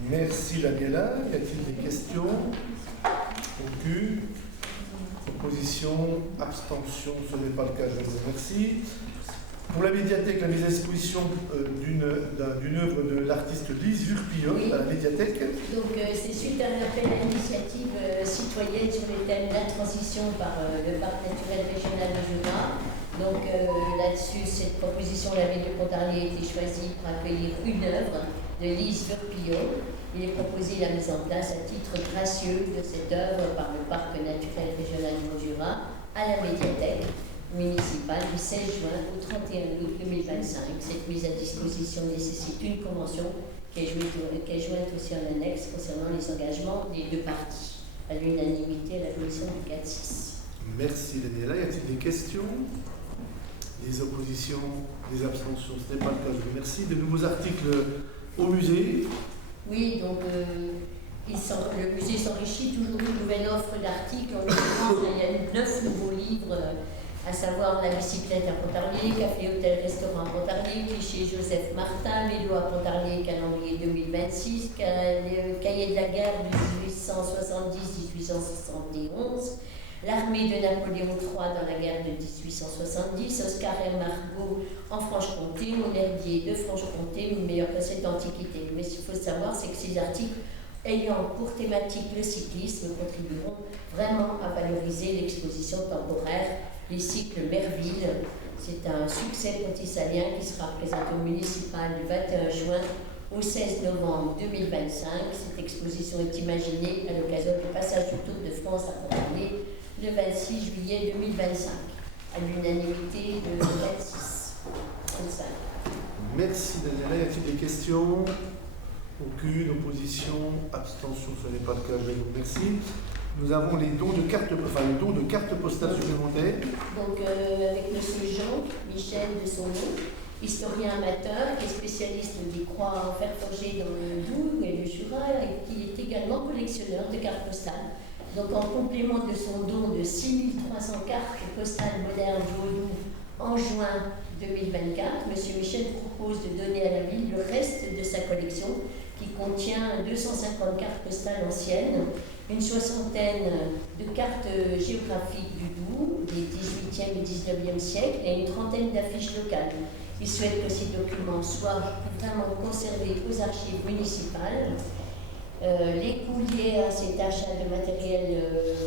Merci Daniela. Y a-t-il des questions? Aucune. Opposition, abstention, ce n'est pas le cas, je vous remercie. Pour la médiathèque, la mise à disposition d'une œuvre de l'artiste Lise Vurpillon à la médiathèque. Donc c'est suite à un appel à l'initiative citoyenne sur le thème de la transition par le parc naturel régional de Jura. Donc là-dessus, cette proposition, la ville de Pontarlier a été choisie pour accueillir une œuvre de Lise Vurpillon. Il est proposé la mise en place à titre gracieux de cette œuvre par le parc naturel régional de Jura à la médiathèque municipale du 16 juin au 31 août 2025. Cette mise à disposition nécessite une convention qui est jointe aussi en annexe concernant les engagements des deux parties, à l'unanimité à la commission du 4/6. Merci Daniela. Y a-t-il des questions? Des oppositions? Des abstentions? Ce n'est pas le cas, je vous remercie. De nouveaux articles au musée? Oui, donc le musée s'enrichit toujours d'une nouvelle offre d'articles. En l'occurrence, il y a 9 nouveaux livres, à savoir La bicyclette à Pontarlier, Café, Hôtel, Restaurant à Pontarlier, Cliché Joseph Martin, Vélo à Pontarlier, calendrier 2026, Cahier de la guerre de 1870-1871, L'armée de Napoléon III dans la guerre de 1870, Oscar et Margot en Franche-Comté, Mon herbier de Franche-Comté, meilleur que cette antiquité. Mais ce qu'il faut savoir, c'est que ces articles ayant pour thématique le cyclisme contribueront vraiment à valoriser l'exposition temporaire. Les cycles Merville, c'est un succès pontisalien qui sera présenté au municipal du 21 juin au 16 novembre 2025. Cette exposition est imaginée à l'occasion du passage du Tour de France à Pontarlier le 26 juillet 2025, à l'unanimité de 26-35. Merci Daniela. Y a-t-il des questions? Aucune. Opposition, abstention, ce n'est pas le cas, je vous remercie. Nous avons les dons de cartes, le don de cartes postales supplémentaires. Donc avec M. Jean-Michel de son nom, historien amateur qui est spécialiste des croix en fer forgé dans le Doubs et le Jura et qui est également collectionneur de cartes postales. Donc en complément de son don de 6300 cartes postales modernes du Haut-Doubs en juin 2024, M. Michel propose de donner à la ville le reste de sa collection qui contient 250 cartes postales anciennes, une soixantaine de cartes géographiques du Doubs des 18e et 19e siècles et une trentaine d'affiches locales. Il souhaite que ces documents soient vraiment conservés aux archives municipales. Les coûts liés à cet achat de matériel,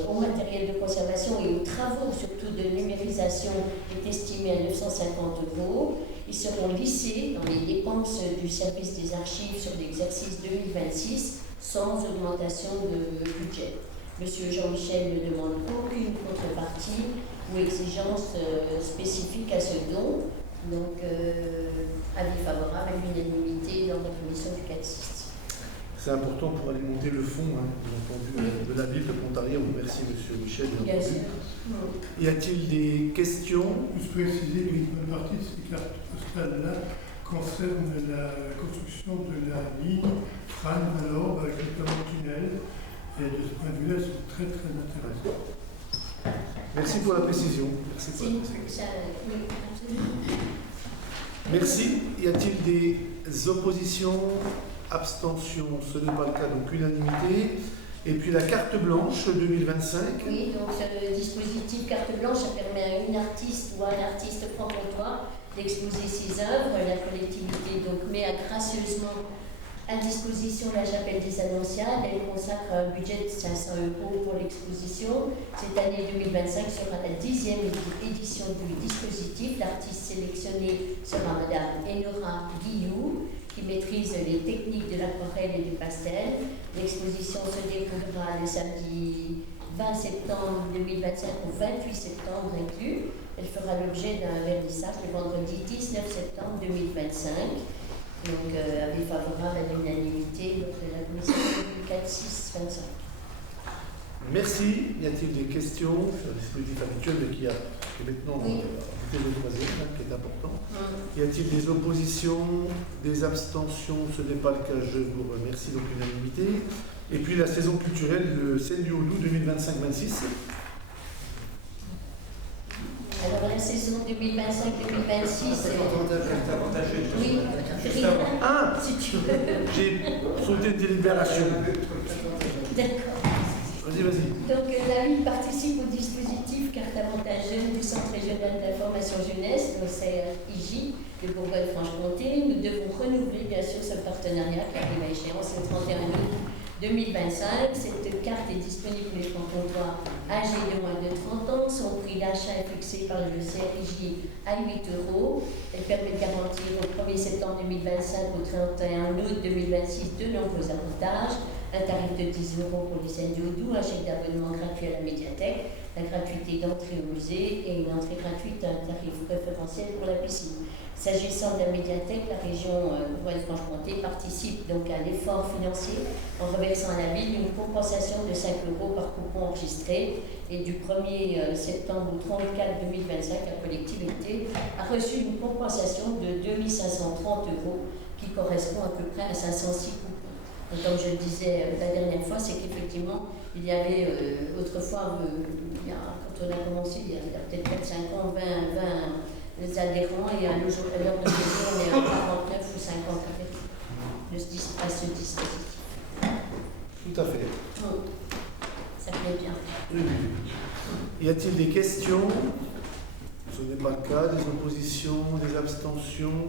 au matériel de conservation et aux travaux, surtout de numérisation, est estimé à 950 €. Ils seront lissés dans les dépenses du service des archives sur l'exercice 2026 sans augmentation de budget. Monsieur Jean-Michel ne demande aucune contrepartie ou exigence spécifique à ce don. Donc, avis favorable à l'unanimité dans la commission du 4/6. C'est important pour alimenter le fonds, bien entendu, de la ville de Pontarlier. On remercie M. Michel. Bien sûr. Y a-t-il des questions? Juste préciser qu'une bonne partie de ces cartes postales-là concerne la construction de la ligne Frane-Valorbe avec notamment le tunnel. Et de ce point de vue-là, c'est très très intéressant. Merci pour la précision. Merci pour la précision. Merci. Y a-t-il des oppositions? Abstentions? Ce n'est pas le cas, donc unanimité. Et puis la carte blanche 2025. Oui, donc ce dispositif carte blanche, ça permet à une artiste ou à un artiste franc-comtois d'exposer ses œuvres. La collectivité donc met gracieusement à disposition la chapelle des Annonciades. Elle consacre un budget de 500 € pour l'exposition. Cette année 2025 sera la 10e édition du dispositif. L'artiste sélectionnée sera Madame Enora Guillou, qui maîtrise les techniques de l'aquarelle et du pastel. L'exposition se déroulera le samedi 20 septembre 2025 au 28 septembre inclus. Elle fera l'objet d'un vernissage le vendredi 19 septembre 2025. Donc, avis favorable à l'unanimité de la commission 4-6-25. Merci. Y a-t-il des questions? C'est un dispositif habituel mais qui est maintenant ajouté le troisième, qui est important. Y a-t-il des oppositions, des abstentions? Ce n'est pas le cas, je vous remercie, donc l'unanimité. Et puis la saison culturelle, le Scène du Houdou 2025-26. Alors la saison 2025-2026, oui, ah, si tu veux. J'ai sauté une délibération. D'accord. Vas-y. Donc la ville participe au dispositif Carte Avantage Jeune du Centre régional d'information jeunesse, donc c'est IJ de Bourgogne-Franche-Comté. Nous devons renouveler bien sûr ce partenariat qui arrive à échéance le 31 août 2025. Cette carte est disponible pour les francs-comtois âgés de moins de 30 ans. Son prix d'achat est fixé par le CRJ à 8 €. Elle permet de garantir au 1er septembre 2025 au 31 août 2026 de nombreux avantages. Un tarif de 10 € pour les scènes du Houdou, un chèque d'abonnement gratuit à la médiathèque, la gratuité d'entrée au musée et une entrée gratuite à un tarif préférentiel pour la piscine. S'agissant de la médiathèque, la région Bourgogne-Franche-Comté participe donc à l'effort financier en reversant à la ville une compensation de 5 € par coupon enregistré. Et du 1er septembre au 30 4 2025, la collectivité a reçu une compensation de 2530 € qui correspond à peu près à 506 coupons. Donc, comme je le disais la dernière fois, c'est qu'effectivement, il y avait autrefois, quand on a commencé, il y a peut-être 5 ans, 20 adhérents, et à l'heure d'aujourd'hui, on est à 49 ou 50 adhérents à ce dispositif. Tout à fait. Ça plaît bien. Y a-t-il des questions? Ce n'est pas le cas. Des oppositions, des abstentions?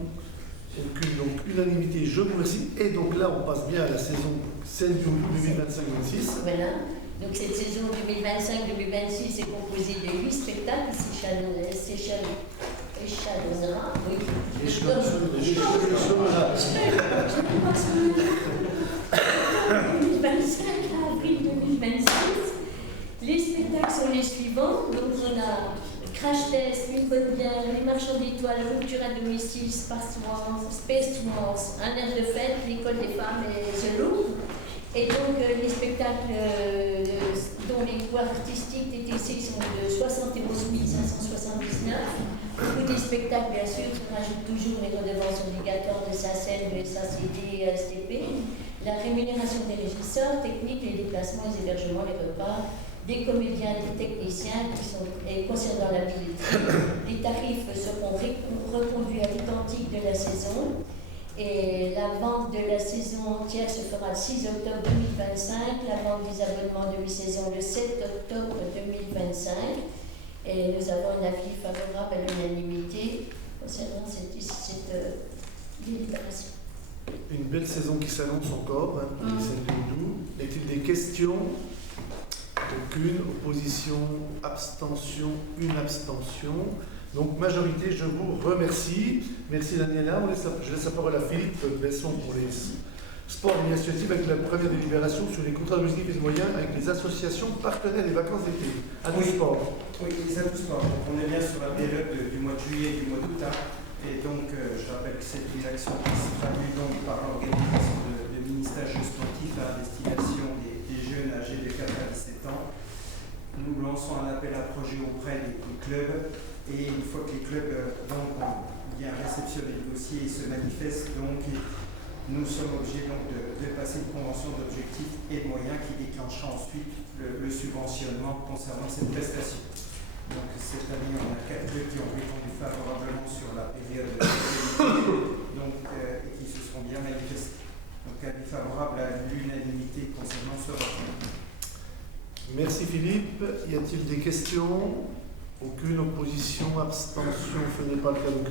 Aucune, donc unanimité, je vous remercie. Et donc là, on passe bien à la saison Scène du Houdou 2025-26. Voilà. Donc cette saison 2025-2026 est composée de 8 spectacles. Échelonnera, oui. Échelonnera. 25 avril 2026. Les spectacles sont les suivants. Donc on a Crash Test, Une bonne bière, Les marchands d'étoiles, Rupture à domicile, Space Wars, Un air de fête, L'école des femmes et The Loop. Et donc les spectacles dont les coûts artistiques TTC sont de 71 579. Beaucoup des spectacles, bien sûr, qui rajoutent toujours les redevances obligatoires de SACEM, de SACD et STP. La rémunération des régisseurs, techniques, les déplacements, les hébergements, les repas, des comédiens, des techniciens et concernant la billetterie. Les tarifs seront reconduits à l'identique de la saison. Et la vente de la saison entière se fera le 6 octobre 2025, la vente des abonnements de mi-saison le 7 octobre 2025. Et nous avons un avis favorable à l'unanimité concernant cette délibération. Une belle saison qui s'annonce encore, pour les Scènes du Houdou. Y a-t-il des questions? Aucune. Opposition, abstention, une abstention. Donc, majorité, je vous remercie. Merci Daniela. Je laisse la parole à Philippe Besson pour les sports initiatives avec la première délibération sur les contrats de musique et de moyens avec les associations partenaires des vacances d'été. Sport. Oui, les sport. Donc, on est bien sur la période du mois de juillet et du mois d'août. Et donc, je rappelle que c'est une action qui se traduit donc par l'organisation de mini-stages sportifs à destination des jeunes âgés de 4 à 17 ans. nous lançons un appel à projet auprès des clubs, et une fois que les clubs ont bien réceptionné le dossier et se manifestent, donc nous sommes obligés donc de passer une convention d'objectifs et de moyens qui déclenchera ensuite le subventionnement concernant cette prestation. Donc cette année, on a 4 clubs qui ont répondu favorablement sur la période et qui se seront bien manifestés. Donc avis favorable à l'unanimité concernant ce rapport. Merci Philippe. Y a-t-il des questions? Aucune opposition, abstention, ce n'est pas le cas, donc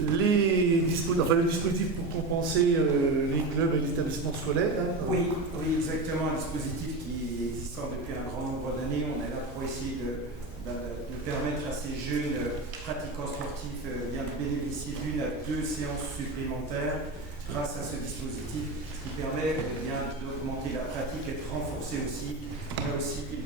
le dispositif pour compenser les clubs et les établissements scolaires. Hein, oui, exactement, un dispositif qui est existant depuis un grand nombre d'années. On est là pour essayer de permettre à ces jeunes pratiquants sportifs de bénéficier d'une à 2 séances supplémentaires grâce à ce dispositif, qui permet d'augmenter la pratique et de renforcer aussi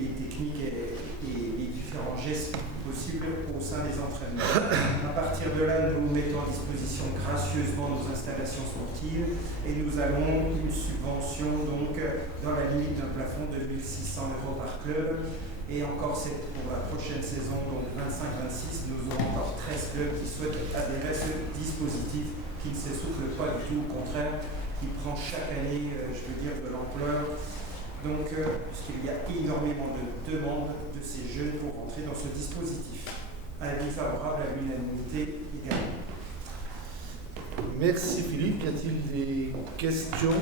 les techniques et les différents gestes possibles au sein des entraînements. À partir de là, nous mettons à disposition gracieusement nos installations sportives et nous avons une subvention donc dans la limite d'un plafond de 1 600 € par club. Et encore pour la prochaine saison, donc 25-26, nous aurons encore 13 clubs qui souhaitent adhérer à ce dispositif qui ne s'essouffle pas du tout, au contraire, qui prend chaque année, de l'ampleur. Donc, puisqu'il y a énormément de demandes de ces jeunes pour entrer dans ce dispositif. Avis favorable à l'unanimité également. Merci Philippe. Y a-t-il des questions?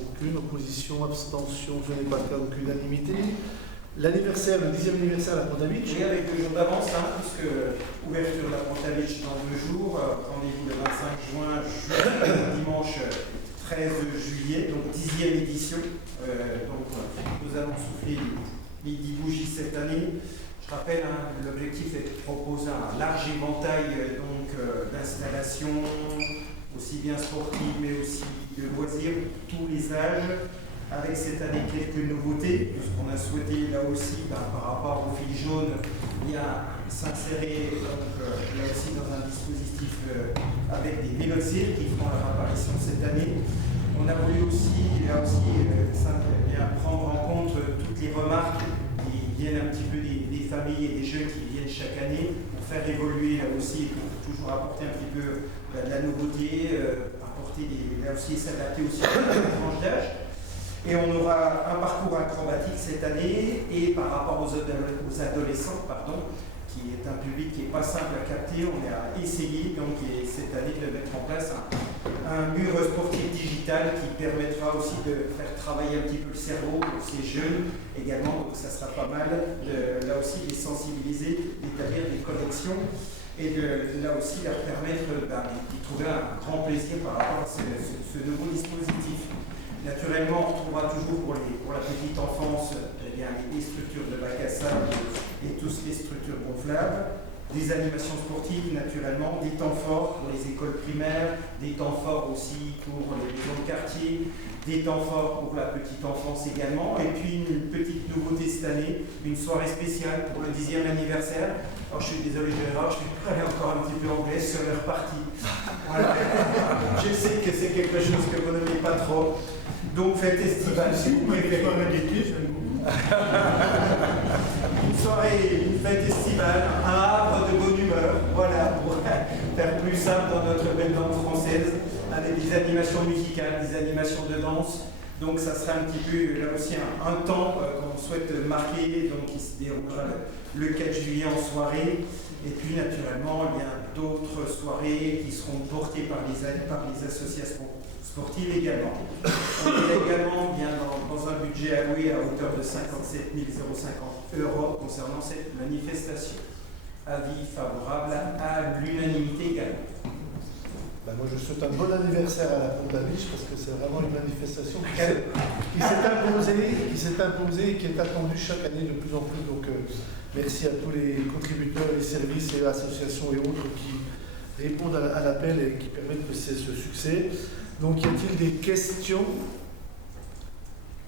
Aucune opposition, abstention, ce n'est pas le cas, donc unanimité. L'anniversaire, le 10e anniversaire à la Pontavich. Oui, avec 2 jours d'avance, puisque ouverture de la Pontavich dans 2 jours, rendez-vous le 25 juin, dimanche 13 juillet, donc 10e édition. Donc nous allons souffler les 10 bougies cette année. Je rappelle, l'objectif est de proposer un large éventail d'installations, aussi bien sportives, mais aussi de loisirs, tous les âges, avec cette année quelques nouveautés, puisqu'on a souhaité là aussi, par rapport au fil jaune, s'insérer là aussi dans un dispositif avec des véloцires qui feront leur apparition cette année. On a voulu aussi, prendre en compte toutes les remarques qui viennent un petit peu des familles et des jeunes qui viennent chaque année, pour faire évoluer là aussi, pour toujours apporter un petit peu de la nouveauté, là aussi s'adapter aussi à la tranche d'âge. Et on aura un parcours acrobatique cette année, et par rapport aux adolescents, qui est un public qui n'est pas simple à capter, on a essayé cette année de mettre en place un mur sportif digital qui permettra aussi de faire travailler un petit peu le cerveau pour ces jeunes également, donc ça sera pas mal là aussi les sensibiliser, d'établir des connexions et là aussi leur permettre d'y trouver un grand plaisir par rapport à ce nouveau dispositif. Naturellement, on retrouvera toujours pour la petite enfance les structures de bac à sable et toutes les structures gonflables, des animations sportives naturellement, des temps forts pour les écoles primaires, des temps forts aussi pour les maisons de quartier, des temps forts pour la petite enfance également, et puis une petite nouveauté cette année, une soirée spéciale pour le 10e anniversaire. Alors je suis désolé Gérard, je vais parler encore un petit peu anglais sur leur partie. Voilà. Je sais que c'est quelque chose que vous n'aimez pas trop. Donc fête estivale, si vous préférez. Une fête estivale, un havre de bonne humeur, voilà, pour faire plus simple dans notre belle langue française, avec des animations musicales, des animations de danse. Donc ça sera un petit peu, là aussi, un temps qu'on souhaite marquer, donc qui se déroulera le 4 juillet en soirée. Et puis naturellement, il y a d'autres soirées qui seront portées par les associations sportives également. On est également bien dans un budget alloué à hauteur de 57 050 € concernant cette manifestation. Avis favorable à l'unanimité également. Moi je souhaite un bon anniversaire à la Pontavich parce que c'est vraiment une manifestation qui s'est imposée et qui est attendue chaque année de plus en plus. Donc merci à tous les contributeurs, les services et associations et autres qui répondent à l'appel et qui permettent que c'est ce succès. Donc y a-t-il des questions?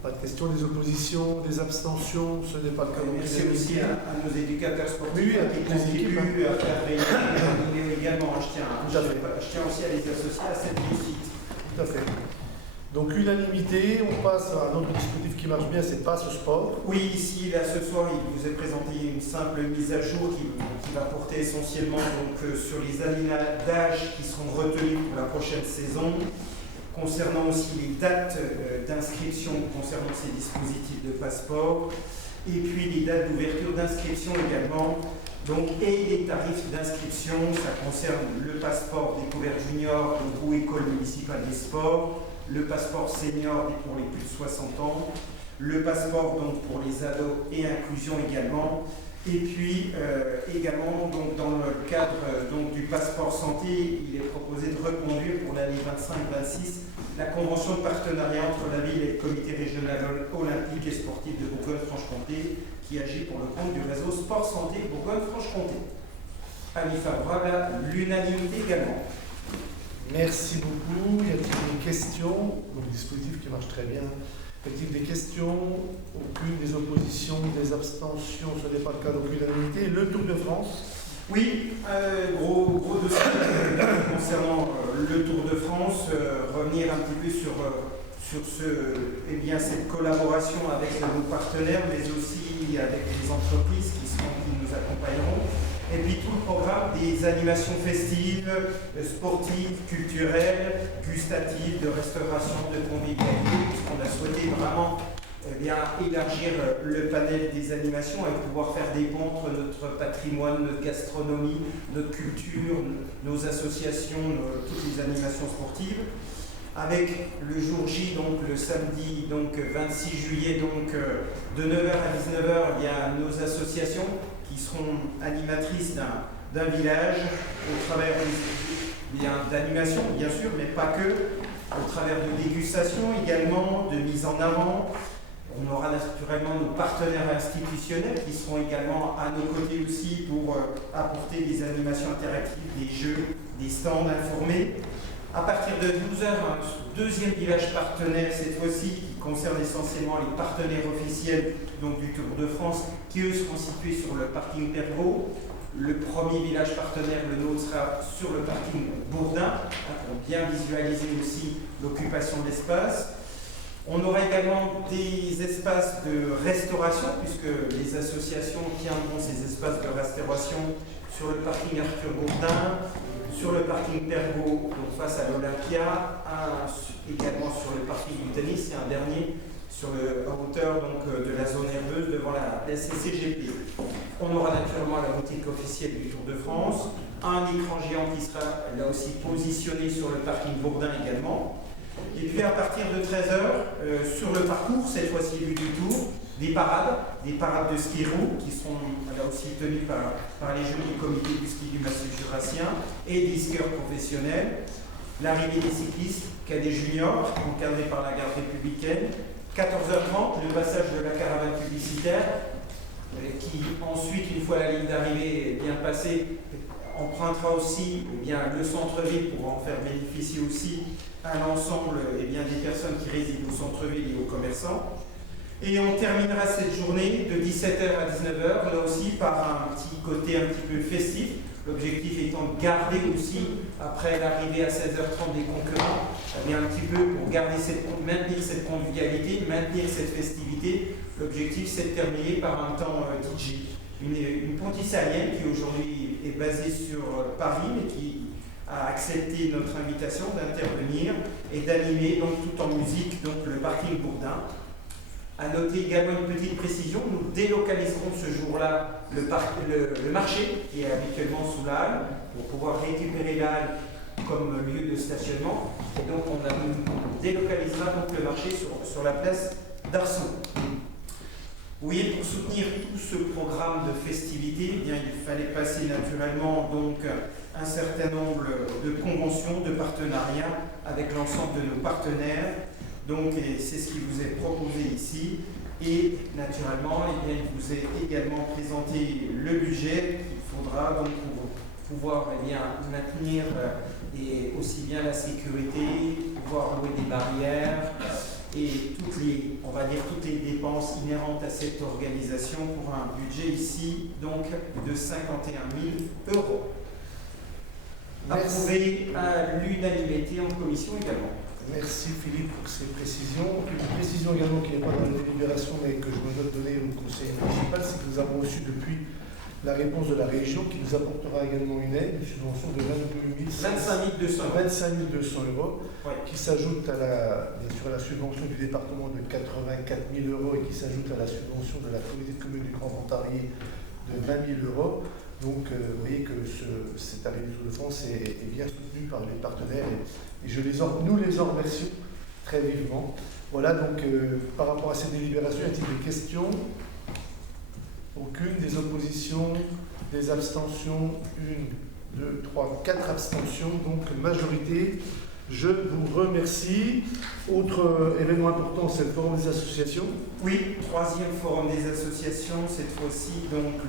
Pas de questions, des oppositions, des abstentions, ce n'est pas le cas. Merci aussi à nos éducateurs sportifs qui contribuent à faire réunir également. Je tiens aussi à les associer à cette réussite. Tout à fait. Donc unanimité, on passe à un autre dispositif qui marche bien, c'est Passe Sport. Oui, ici, là, ce soir, il vous est présenté une simple mise à jour qui va porter essentiellement donc, sur les alinéas d'âge qui seront retenus pour la prochaine saison, concernant aussi les dates d'inscription concernant ces dispositifs de passeport, et puis les dates d'ouverture d'inscription également, donc, et les tarifs d'inscription. Ça concerne le passeport découverte junior ou école municipale des sports, le passeport senior pour les plus de 60 ans, le passeport donc, pour les ados et inclusion également, et puis également donc, dans le cadre donc, du passeport santé, il est proposé de reconduire pour l'année 25-26 la convention de partenariat entre la ville et le comité régional olympique et sportif de Bourgogne-Franche-Comté qui agit pour le compte du réseau Sport Santé Bourgogne-Franche-Comté. Avis favorable à l'unanimité également. Merci beaucoup. Y a-t-il des questions? Le dispositif qui marche très bien. Y a-t-il des questions? Aucune, des oppositions, des abstentions? Ce n'est pas le cas, donc l'unanimité. Le Tour de France. Oui, gros dossier concernant le Tour de France. Revenir un petit peu sur cette collaboration avec nos partenaires, mais aussi avec les entreprises qui nous accompagneront. Et puis tout le programme des animations festives, sportives, culturelles, gustatives, de restauration, de convivialité, puisqu'on a souhaité vraiment élargir le panel des animations et pouvoir faire des ponts entre notre patrimoine, notre gastronomie, notre culture, nos associations, toutes les animations sportives. Avec le jour J, donc le samedi donc 26 juillet, donc de 9h à 19h, il y a nos associations qui seront animatrices d'un village au travers d'animations, bien sûr, mais pas que, au travers de dégustations également, de mise en avant. On aura naturellement nos partenaires institutionnels qui seront également à nos côtés aussi pour apporter des animations interactives, des jeux, des stands informés. À partir de 12h, un deuxième village partenaire, cette fois-ci, qui concerne essentiellement les partenaires officiels donc, du Tour de France, qui eux seront situés sur le parking Pergaud. Le premier village partenaire, le nôtre, sera sur le parking Bourdin, pour bien visualiser aussi l'occupation d'espace. On aura également des espaces de restauration, puisque les associations tiendront ces espaces de restauration sur le parking Arthur Bourdin, sur le parking Pergaud, donc face à l'Olympia, également sur le parking du tennis, et un dernier à hauteur donc, de la zone herbeuse devant la CCGP. On aura naturellement la boutique officielle du Tour de France, un écran géant qui sera là aussi positionné sur le parking Bourdin également. Et puis à partir de 13h, sur le parcours, cette fois-ci du Tour, des parades de ski roue qui seront là aussi tenues par les jeunes du comité du ski du Massif jurassien et des skieurs professionnels. L'arrivée des cyclistes, cadets juniors, encadrés par la garde républicaine. 14h30, le passage de la caravane publicitaire qui ensuite, une fois la ligne d'arrivée bien passée, empruntera aussi le centre-ville pour en faire bénéficier aussi à l'ensemble des personnes qui résident au centre-ville et aux commerçants. Et on terminera cette journée de 17h à 19h, là aussi par un petit côté un petit peu festif. L'objectif étant de garder aussi, après l'arrivée à 16h30 des concurrents, un petit peu pour maintenir cette convivialité, maintenir cette festivité. L'objectif, c'est de terminer par un temps DJ. Une pontissalienne qui aujourd'hui est basée sur Paris, mais qui a accepté notre invitation d'intervenir et d'animer donc tout en musique donc le parking Bourdin. À noter également une petite précision, nous délocaliserons ce jour-là le marché qui est habituellement sous la halle pour pouvoir récupérer la halle comme lieu de stationnement. Et donc on délocalisera donc le marché sur la place d'Arceau. Vous voyez, pour soutenir tout ce programme de festivités, il fallait passer naturellement donc un certain nombre de conventions, de partenariats avec l'ensemble de nos partenaires. Donc, c'est ce qui vous est proposé ici. Et naturellement, il vous est également présenté le budget qu'il faudra donc pour pouvoir maintenir et aussi bien la sécurité, pouvoir louer des barrières et toutes les dépenses inhérentes à cette organisation pour un budget ici donc de 51 000 €. Approuvé à l'unanimité en commission également. Merci Philippe pour ces précisions. Une précision également qui n'est pas dans la délibération mais que je me note donner au conseil municipal, c'est que nous avons reçu depuis la réponse de la région qui nous apportera également une aide, une subvention de 25 200 euros, ouais, qui s'ajoute à bien sûr à la subvention du département de 84 000 euros et qui s'ajoute à la subvention de la communauté de communes du Grand Pontarlier de 20 000 euros. Donc vous voyez que cette arrivée sur le France est bien soutenue par les partenaires et nous les en remercions très vivement. Voilà, donc par rapport à ces délibérations, y a-t-il des questions? Aucune. Des oppositions, des abstentions? 1, 2, 3, 4 abstentions, donc majorité. Je vous remercie. Autre événement important, c'est le forum des associations. Oui, 3e forum des associations, cette fois-ci, donc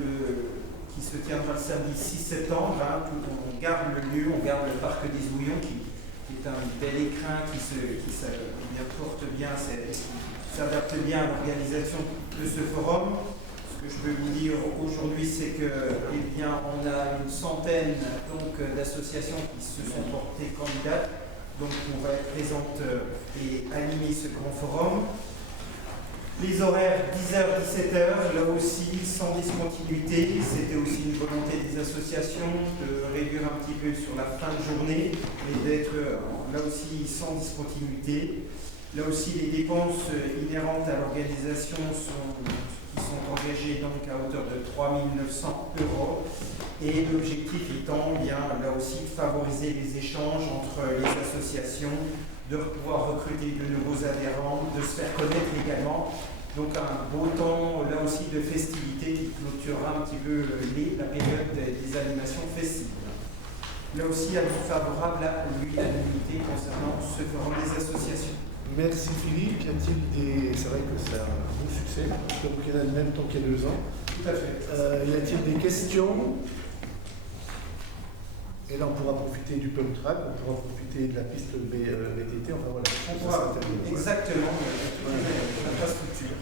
qui se tiendra le samedi 6 septembre. Hein, on garde le lieu, on garde le parc des Houillons, qui est un bel écrin qui porte bien, s'adapte bien à l'organisation de ce forum. Ce que je peux vous dire aujourd'hui, c'est que, eh bien, on a une centaine d'associations qui se sont portées candidates, donc on va être présente et animer ce grand forum. Les horaires 10h-17h, là aussi sans discontinuité, c'était aussi une volonté des associations de réduire un petit peu sur la fin de journée, mais d'être là aussi sans discontinuité. Là aussi les dépenses inhérentes à l'organisation qui sont engagées donc à hauteur de 3 900 euros. Et l'objectif étant bien là aussi de favoriser les échanges entre les associations, de pouvoir recruter de nouveaux adhérents, de se faire connaître également. Donc un beau temps là aussi de festivité qui clôturera un petit peu la période des animations festives. Là aussi, avis favorable à l'unanimité concernant ce forum des associations. Merci Philippe. Y a-t-il des... C'est vrai que c'est un beau succès, donc il y en a le même temps qu'il y a 2 ans. Tout à fait. Y a-t-il des questions? Et là, on pourra profiter du pump track, on pourra profiter de la piste VTT, enfin voilà. On pourra, exactement, l'infrastructure.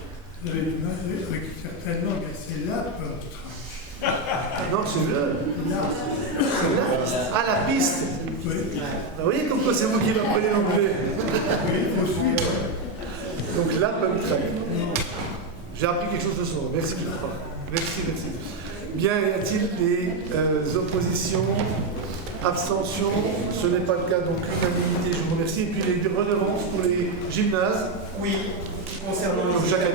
Vous avez du mal avec certainement, mais c'est là pump track. Non, c'est là. Ah, la piste. Oui. Vous voyez comme quoi c'est vous qui l'apprenez l'anglais. Oui, il faut suivre. Donc là, pump track. J'ai appris quelque chose de soir. Merci. Merci. Bien, y a-t-il des oppositions? Abstention, ce n'est pas le cas, donc unanimité, je vous remercie. Et puis les redevances pour les gymnases. Oui, concernant comme chaque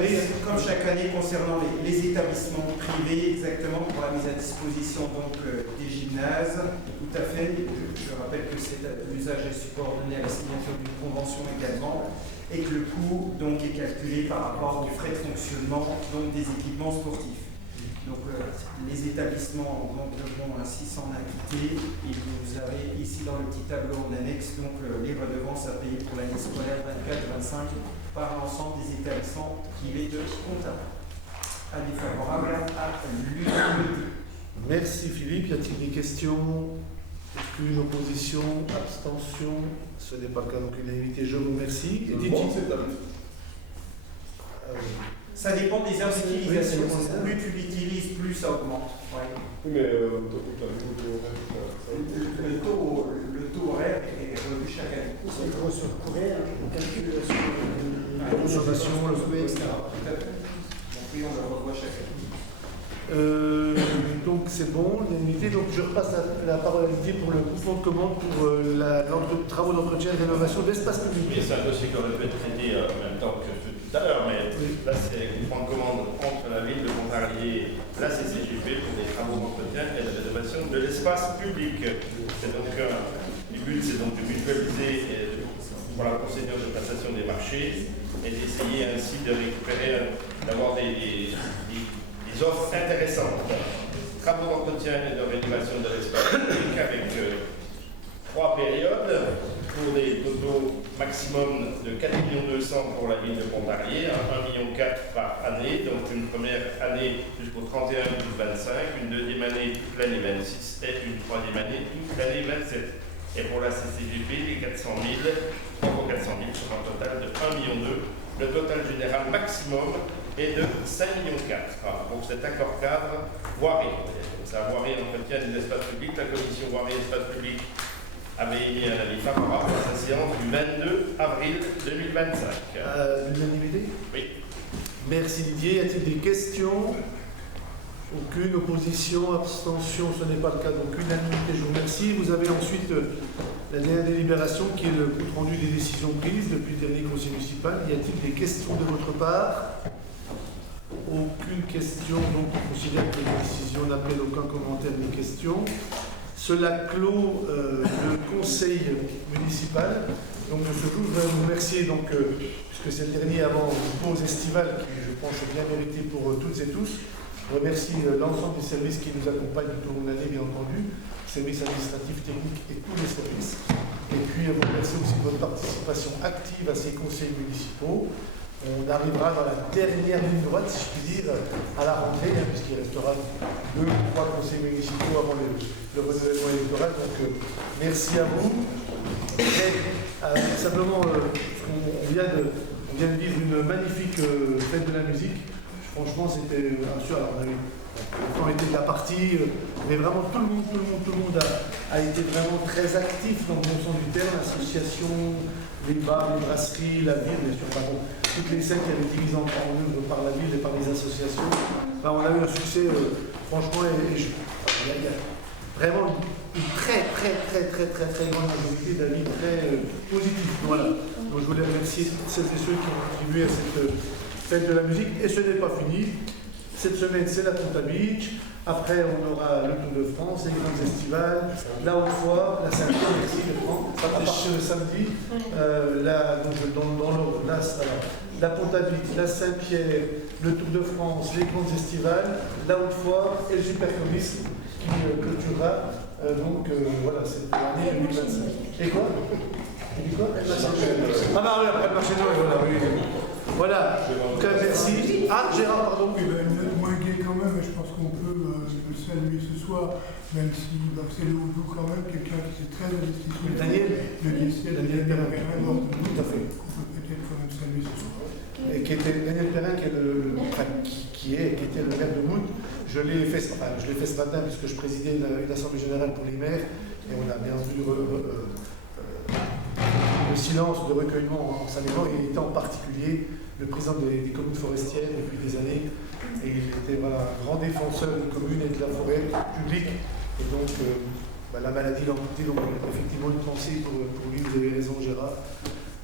année, concernant les établissements privés, exactement, pour la mise à disposition donc, des gymnases. Tout à fait, je rappelle que l'usage est subordonné à la signature d'une convention également, et que le coût donc, est calculé par rapport aux frais de fonctionnement donc, des équipements sportifs. Donc les établissements devront ainsi s'en acquitter et vous avez ici dans le petit tableau en annexe donc, les redevances à payer pour l'année scolaire 24-25 par l'ensemble des établissements privés de compta. Avis favorable à l'unanimité. Merci Philippe. Y a-t-il des questions? Aucune opposition, abstention? Ce n'est pas le cas, donc unanimité. Je vous remercie. Ça dépend des heures d'utilisation. Plus tu l'utilises, plus ça augmente. Ouais. Oui, mais le taux horaire est revu chaque année. C'est le gros surcouvert, on calcule la consommation, le souhait, etc. Donc oui, on le revoit chaque année. Donc c'est bon, l'unanimité. Donc je repasse la parole à Didier pour le mouvement de commande pour travaux d'entretien et rénovation de l'espace public. Oui, c'est un dossier qui aurait pu être traité en même temps que tout à l'heure, mais là c'est un mouvement de commande entre la ville de Pontarlier et la CCJP pour des travaux d'entretien et de rénovation de l'espace public. C'est donc le but, c'est donc de mutualiser pour la procédure de passation des marchés et d'essayer ainsi de récupérer, d'avoir des offres intéressantes. Travaux d'entretien et de rénovation de l'espace public avec 3 périodes pour des totaux maximum de 4 200 000 pour la ville de Pontarlier, 1,4 million par année, donc une première année jusqu'au 31/12/25, une deuxième année toute l'année 26 et une troisième année toute l'année 27. Et pour la CCJP, les 400 000, 3 fois 400 000 sur un total de 1,2 million. Le total général maximum est de 5,4 millions. Pour cet accord cadre, voirie. Ça, voirie, entretien des espaces publics. La commission voirie et espaces publics avait émis un avis favorable à sa séance du 22 avril 2025. L'unanimité? Oui. Merci Didier. Y a-t-il des questions? Aucune opposition, abstention, ce n'est pas le cas, donc unanimité, je vous remercie. Vous avez ensuite la dernière délibération qui est le compte rendu des décisions prises depuis le dernier conseil municipal. Y a-t-il des questions de votre part? Aucune question, donc on considère que la décision n'appelle aucun commentaire ni question. Cela clôt le conseil municipal. Donc de ce coup, je voudrais vous remercier, donc, puisque c'est le dernier avant une pause estivale qui, je pense, est bien méritée pour toutes et tous. Je remercie l'ensemble des services qui nous accompagnent tout au long de l'année, bien entendu, services administratifs, techniques et tous les services. Et puis, je vous remercie aussi de votre participation active à ces conseils municipaux. On arrivera dans la dernière ligne droite, si je puis dire, à la rentrée, puisqu'il restera 2 ou 3 conseils municipaux avant le renouvellement électoral. Donc, merci à vous. Et, simplement, on vient de vivre une magnifique fête de la musique. Franchement, c'était sûr. Alors, on avait le temps était de la partie, mais vraiment tout le monde a été vraiment très actif dans le bon sens du terme. L'association, les bars, les brasseries, la ville, bien sûr, pardon, toutes les scènes qui avaient été mises en œuvre par la ville et par les associations. Enfin, on a eu un succès, franchement, il y a vraiment une très grande majorité d'avis très positifs. Voilà. Donc, je voulais remercier celles et ceux qui ont contribué à cette fête de la musique, et ce n'est pas fini. Cette semaine, c'est la Ponta Beach. Après, on aura le Tour de France, les grandes estivales, la Haute-Foire, la Saint-Pierre, merci de prendre. À partir de samedi, dans l'ordre, la Ponta Beach, la Saint-Pierre, le Tour de France, les grandes estivales, la Haute-Foire et le Supercomice qui clôturera. Voilà, c'est l'année 2025. Et quoi? Ah bah oui, après le marché de Noël, voilà, oui. Voilà, donc merci. Ah, Gérard, pardon. Il va être moins gai quand même, et je pense qu'on peut le saluer ce soir, même si c'est le haut quand même, quelqu'un qui s'est très investi sur Daniel Perrin, tout à fait. On peut peut-être quand même saluer ce soir. Et qui était Daniel Perrin, qui était le maire de Mout. Je l'ai fait ce matin puisque je présidais une assemblée générale pour les maires, et on a bien vu le silence de recueillement en Saint-Léman. Il était en particulier le président des communes forestières depuis des années, et il était un grand défenseur des communes et de la forêt publique. Et donc la maladie l'a amputé, donc effectivement une pensée pour lui. Vous avez raison, Gérard,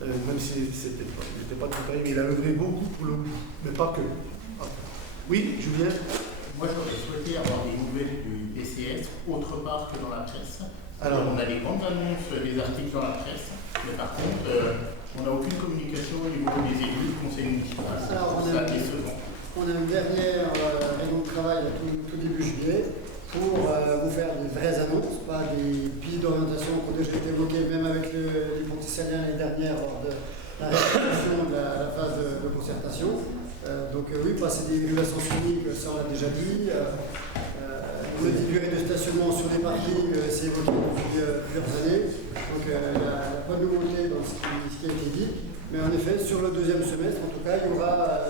même s'il n'était pas tout pareil, mais il a œuvré beaucoup pour le coup, mais pas que. Oui, Julien? Moi, j'aurais souhaité avoir des nouvelles du PCS autre part que dans la presse. Alors, on a des grandes annonces, des articles dans la presse, mais par contre, on n'a aucune communication au niveau des élus du conseil municipal. Alors, on a une dernière réunion de travail tout début juillet pour vous faire des vraies annonces, pas des pistes d'orientation qui ont déjà été évoquées, même avec les Ponticaliens les dernières lors de la réalisation de la phase de concertation. Oui, passer des véhicules à sens unique, ça on l'a déjà dit. La durée de stationnement sur les parkings, c'est évoqué depuis plusieurs années. Donc la bonne nouveauté dans ce qui a été dit. Mais en effet, sur le deuxième semestre, en tout cas, il y aura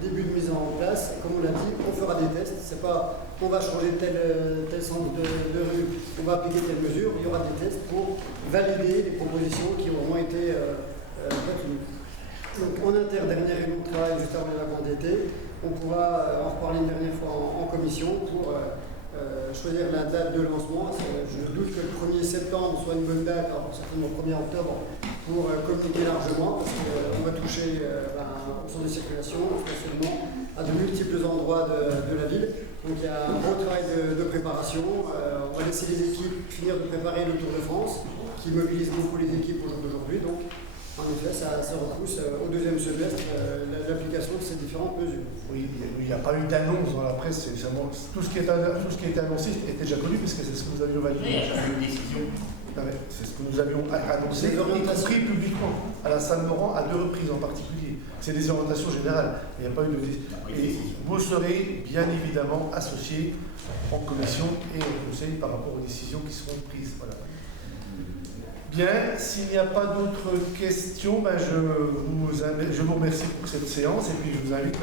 début de mise en place. Et comme on l'a dit, on fera des tests. C'est pas on va changer tel centre de rue, on va appliquer telle mesure. Il y aura des tests pour valider les propositions qui auront été retenues. Donc en dernière réunion de travail juste avant les vacances d'été, on pourra en reparler une dernière fois en commission pour choisir la date de lancement. Je doute que le 1er septembre soit une bonne date, alors certainement le 1er octobre, pour communiquer largement, parce qu'on va toucher au centre de circulation, au stationnement, à de multiples endroits de la ville. Donc il y a un gros travail de préparation. On va laisser les équipes finir de préparer le Tour de France, qui mobilise beaucoup les équipes au jour d'aujourd'hui. Donc en effet, ça repousse au deuxième semestre l'application de ces différentes mesures. Oui, il n'y a pas eu d'annonce dans la presse. Tout ce qui était annoncé était déjà connu, puisque c'est ce que nous avions validé. Il n'y a jamais eu de décision. C'est ce que nous avions annoncé, y compris publiquement, à la salle Laurent, à 2 reprises en particulier. C'est des orientations générales. Il n'y a pas eu de décision. Et vous serez bien évidemment associés en commission et au conseil par rapport aux décisions qui seront prises. Voilà. Bien, s'il n'y a pas d'autres questions, je vous remercie pour cette séance, et puis je vous invite,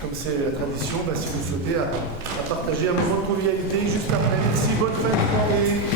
comme c'est la tradition, si vous souhaitez, à partager un moment de convivialité juste après. Merci, bonne fin de soirée.